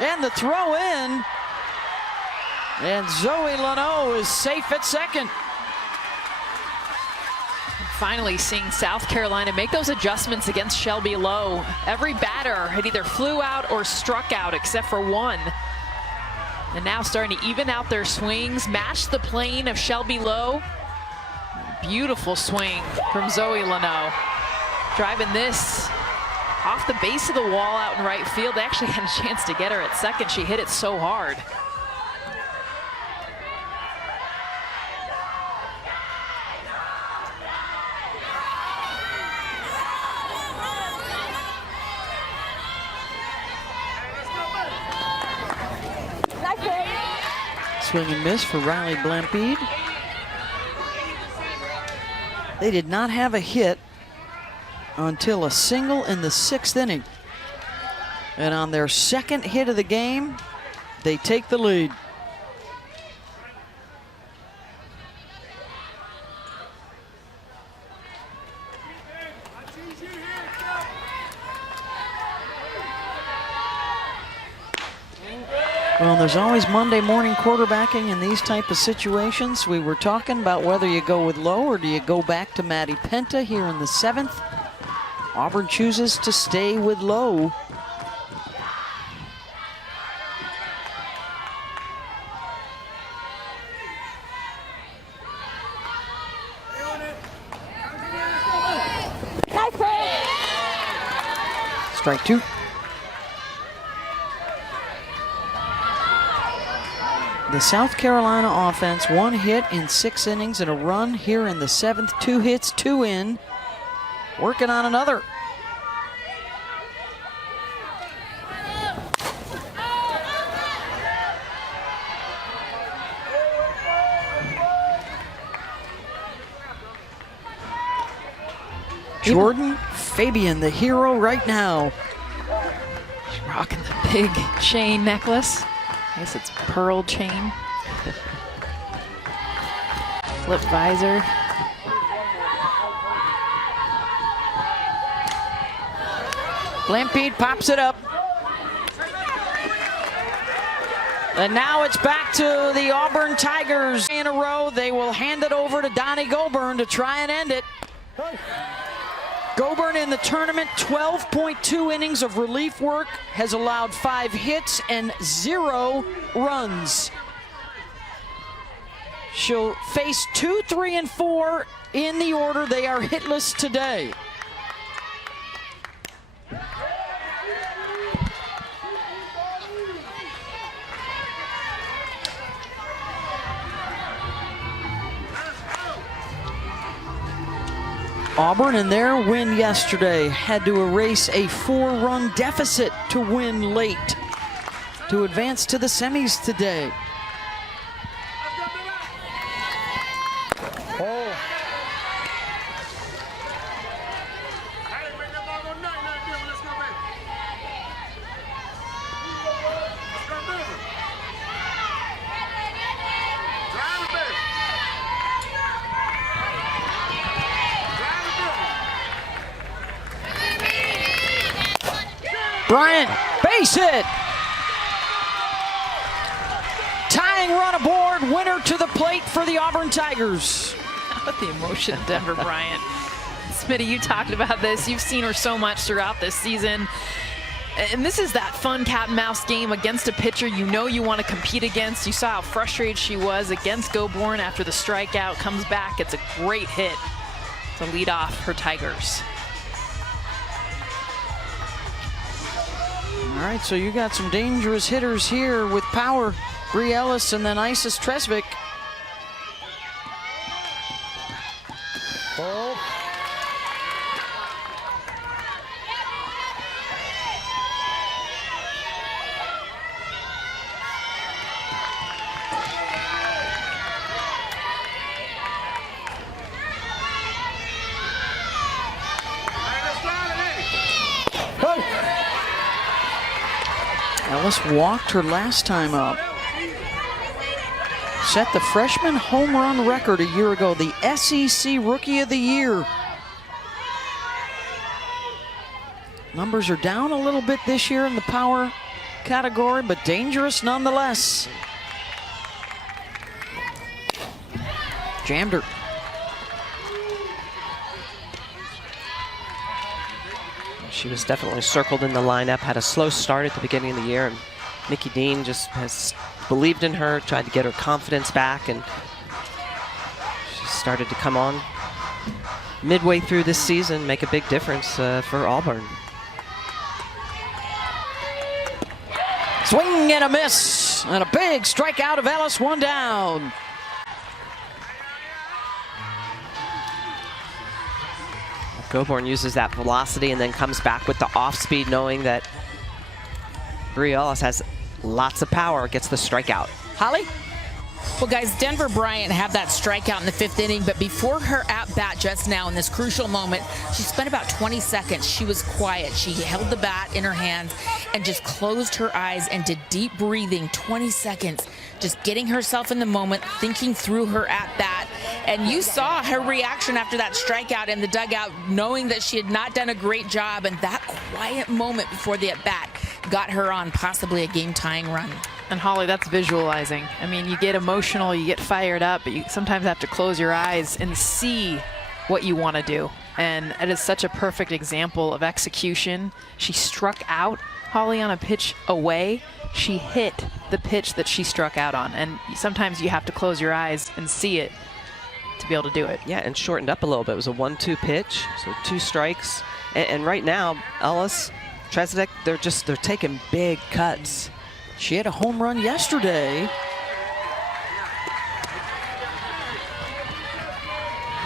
And the throw in. And Zoe Leno is safe at second. Finally seeing South Carolina make those adjustments against Shelby Lowe. Every batter had either flew out or struck out except for one. And now starting to even out their swings, match the plane of Shelby Lowe. Beautiful swing from Zoe Leno. Driving this off the base of the wall out in right field. They actually had a chance to get her at second. She hit it so hard. Swing and miss for Riley Blampede. They did not have a hit until a single in the 6th inning. And on their 2nd hit of the game, they take the lead. Well, there's always Monday morning quarterbacking in these type of situations. We were talking about whether you go with Lowe or do you go back to Maddie Penta here in the 7th. Auburn chooses to stay with Lowe. Strike 2. The South Carolina offense, 1 hit in 6 innings and a run here in the 7th. 2 hits, 2 in. Working on another. Jordan Fabian, the hero right now. She's rocking the big chain necklace. I guess it's pearl chain. Flip visor. Blampede pops it up. And now it's back to the Auburn Tigers in a row. They will hand it over to Donnie Goburn to try and end it. Goburn in the tournament, 12.2 innings of relief work, has allowed 5 hits and 0 runs. She'll face 2, 3, and 4 in the order. They are hitless today. Auburn, in their win yesterday, had to erase a 4-run deficit to win late to advance to the semis today. Oh. Bryant, base hit. Tying run aboard, winner to the plate for the Auburn Tigers. What the emotion, Denver Bryant. Smitty, you talked about this. You've seen her so much throughout this season. And this is that fun cat and mouse game against a pitcher you know you want to compete against. You saw how frustrated she was against Goborn after the strikeout. Comes back, it's a great hit to lead off her Tigers. All right, so you got some dangerous hitters here with power. Bree Ellis and then Isis Tresvik. Oh. Ellis walked her last time up. Set the freshman home run record a year ago, the SEC Rookie of the Year. Numbers are down a little bit this year in the power category, but dangerous nonetheless. Jammed her. She was definitely circled in the lineup, had a slow start at the beginning of the year, and Mickey Dean just has believed in her, tried to get her confidence back, and she started to come on midway through this season, make a big difference for Auburn. Swing and a miss, and a big strikeout of Ellis, 1 down. Goborn uses that velocity and then comes back with the off speed, knowing that Bree Ellis has lots of power, gets the strikeout. Holly? Well, guys, Denver Bryant had that strikeout in the 5th inning, but before her at-bat just now in this crucial moment, she spent about 20 seconds. She was quiet. She held the bat in her hand and just closed her eyes and did deep breathing, 20 seconds, just getting herself in the moment, thinking through her at-bat. And you saw her reaction after that strikeout in the dugout, knowing that she had not done a great job, and that quiet moment before the at-bat got her on possibly a game-tying run. And Holly, that's visualizing. I mean, you get emotional, you get fired up, but you sometimes have to close your eyes and see what you want to do. And it is such a perfect example of execution. She struck out Holly on a pitch away. She hit the pitch that she struck out on. And sometimes you have to close your eyes and see it to be able to do it. Yeah, and shortened up a little bit. It was a 1-2 pitch, so 2 strikes. And right now, Ellis, Tresvik, they're taking big cuts. She had a home run yesterday.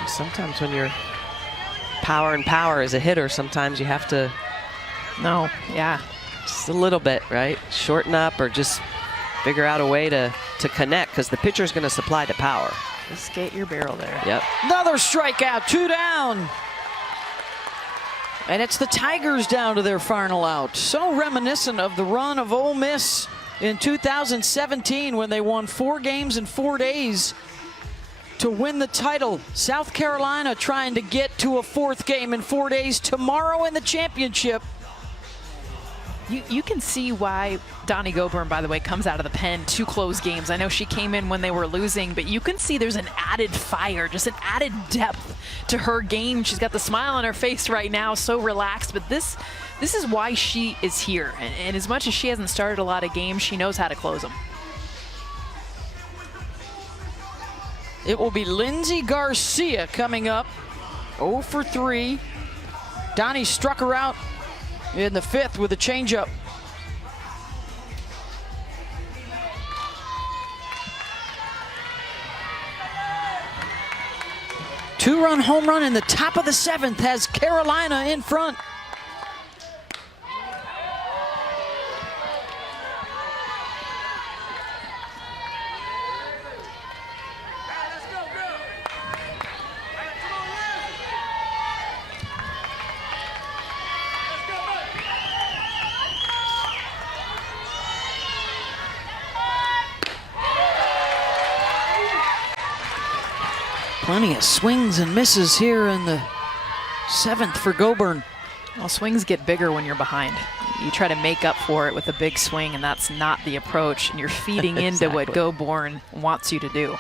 Sometimes when you're power as a hitter, sometimes you have to No, yeah. just a little bit, right? Shorten up or just figure out a way to connect, because the pitcher's going to supply the power. Just skate your barrel there. Yep. Another strikeout, 2 down. And it's the Tigers down to their final out. So reminiscent of the run of Ole Miss in 2017 when they won 4 games in 4 days to win the title. South Carolina trying to get to a 4th game in 4 days tomorrow in the championship. You can see why Donnie Goborn, by the way, comes out of the pen to close games. I know she came in when they were losing, but you can see there's an added fire, just an added depth to her game. She's got the smile on her face right now, so relaxed, but this is why she is here. And as much as she hasn't started a lot of games, she knows how to close them. It will be Lindsey Garcia coming up, 0 for 3. Donnie struck her out in the 5th with a changeup. Two-run home run in the top of the 7th has Carolina in front. Plenty of swings and misses here in the 7th for Goburn. Well, swings get bigger when you're behind. You try to make up for it with a big swing, and that's not the approach. And you're feeding into what Goburn wants you to do.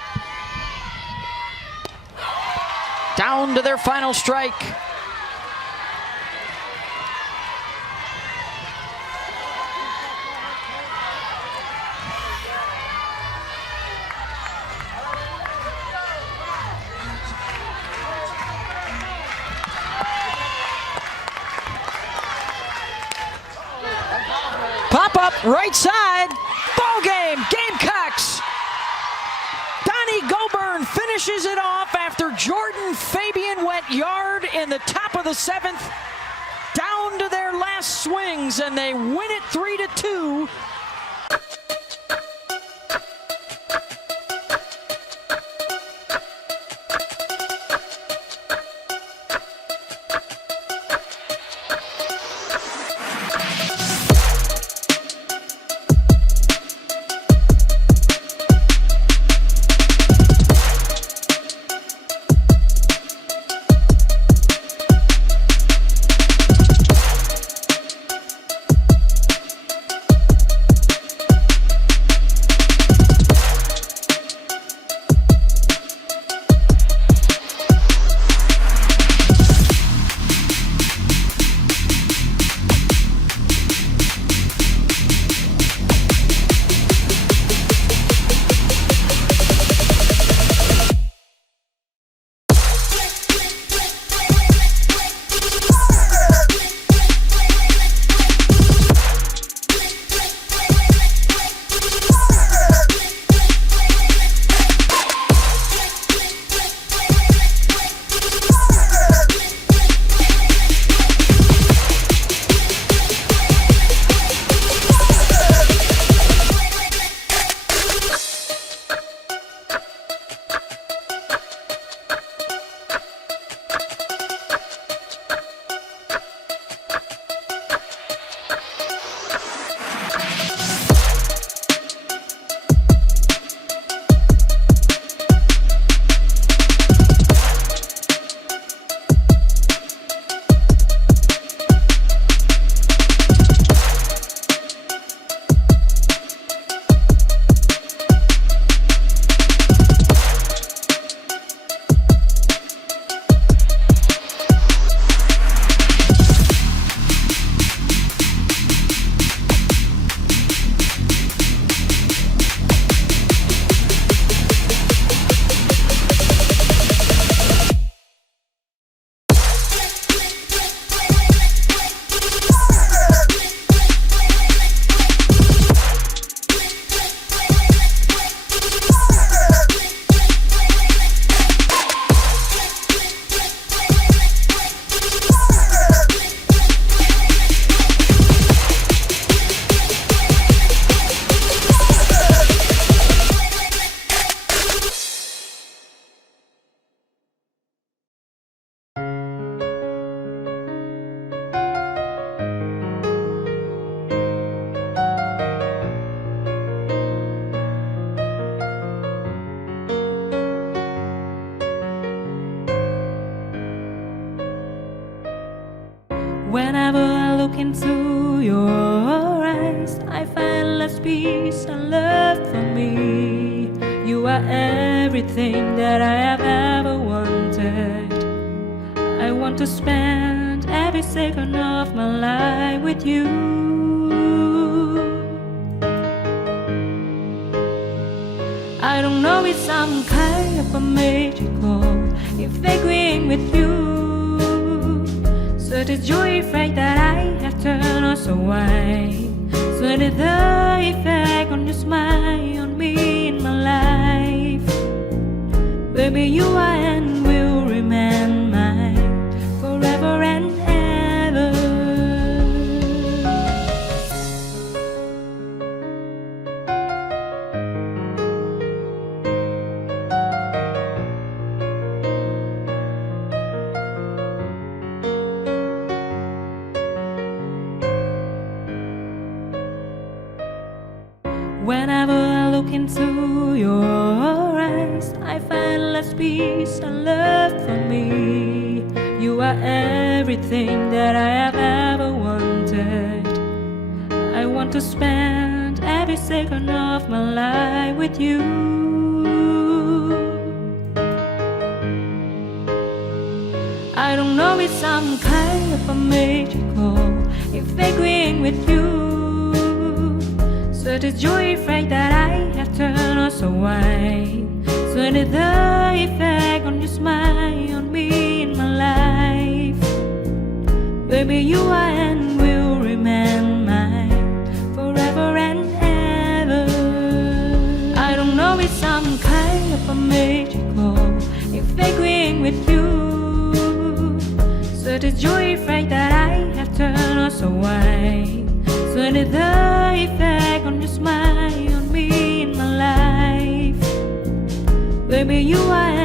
Down to their final strike. Pop up, right side, ball game, Gamecocks. Donnie Goburn finishes it off after Jordan Fabian went yard in the top of the 7th. Down to their last swings, and they win it 3-2. Whenever I look into your eyes, I find less peace and love for me. You are everything that I have ever wanted. I want to spend every second of my life with you. I don't know if some kind of a magical agreeing with you. So the joy effect that I have turned us away. So did the effect on your smile on me in my life. Baby, you are and will remain mine forever and ever. Whenever I look into your eyes, I find less peace and love for me. You are everything that I have ever wanted. I want to spend every second of my life with you. I don't know if some kind of a magical effect agreeing with you. So the joy effect that I have turned us away. So did the effect on your smile on me in my life. Baby, you are and will remain mine forever and ever. I don't know if some kind of a magical effect agreeing with you. So the joy effect that I have turned us away. So did the effect on your smile on me in my life. Baby, you are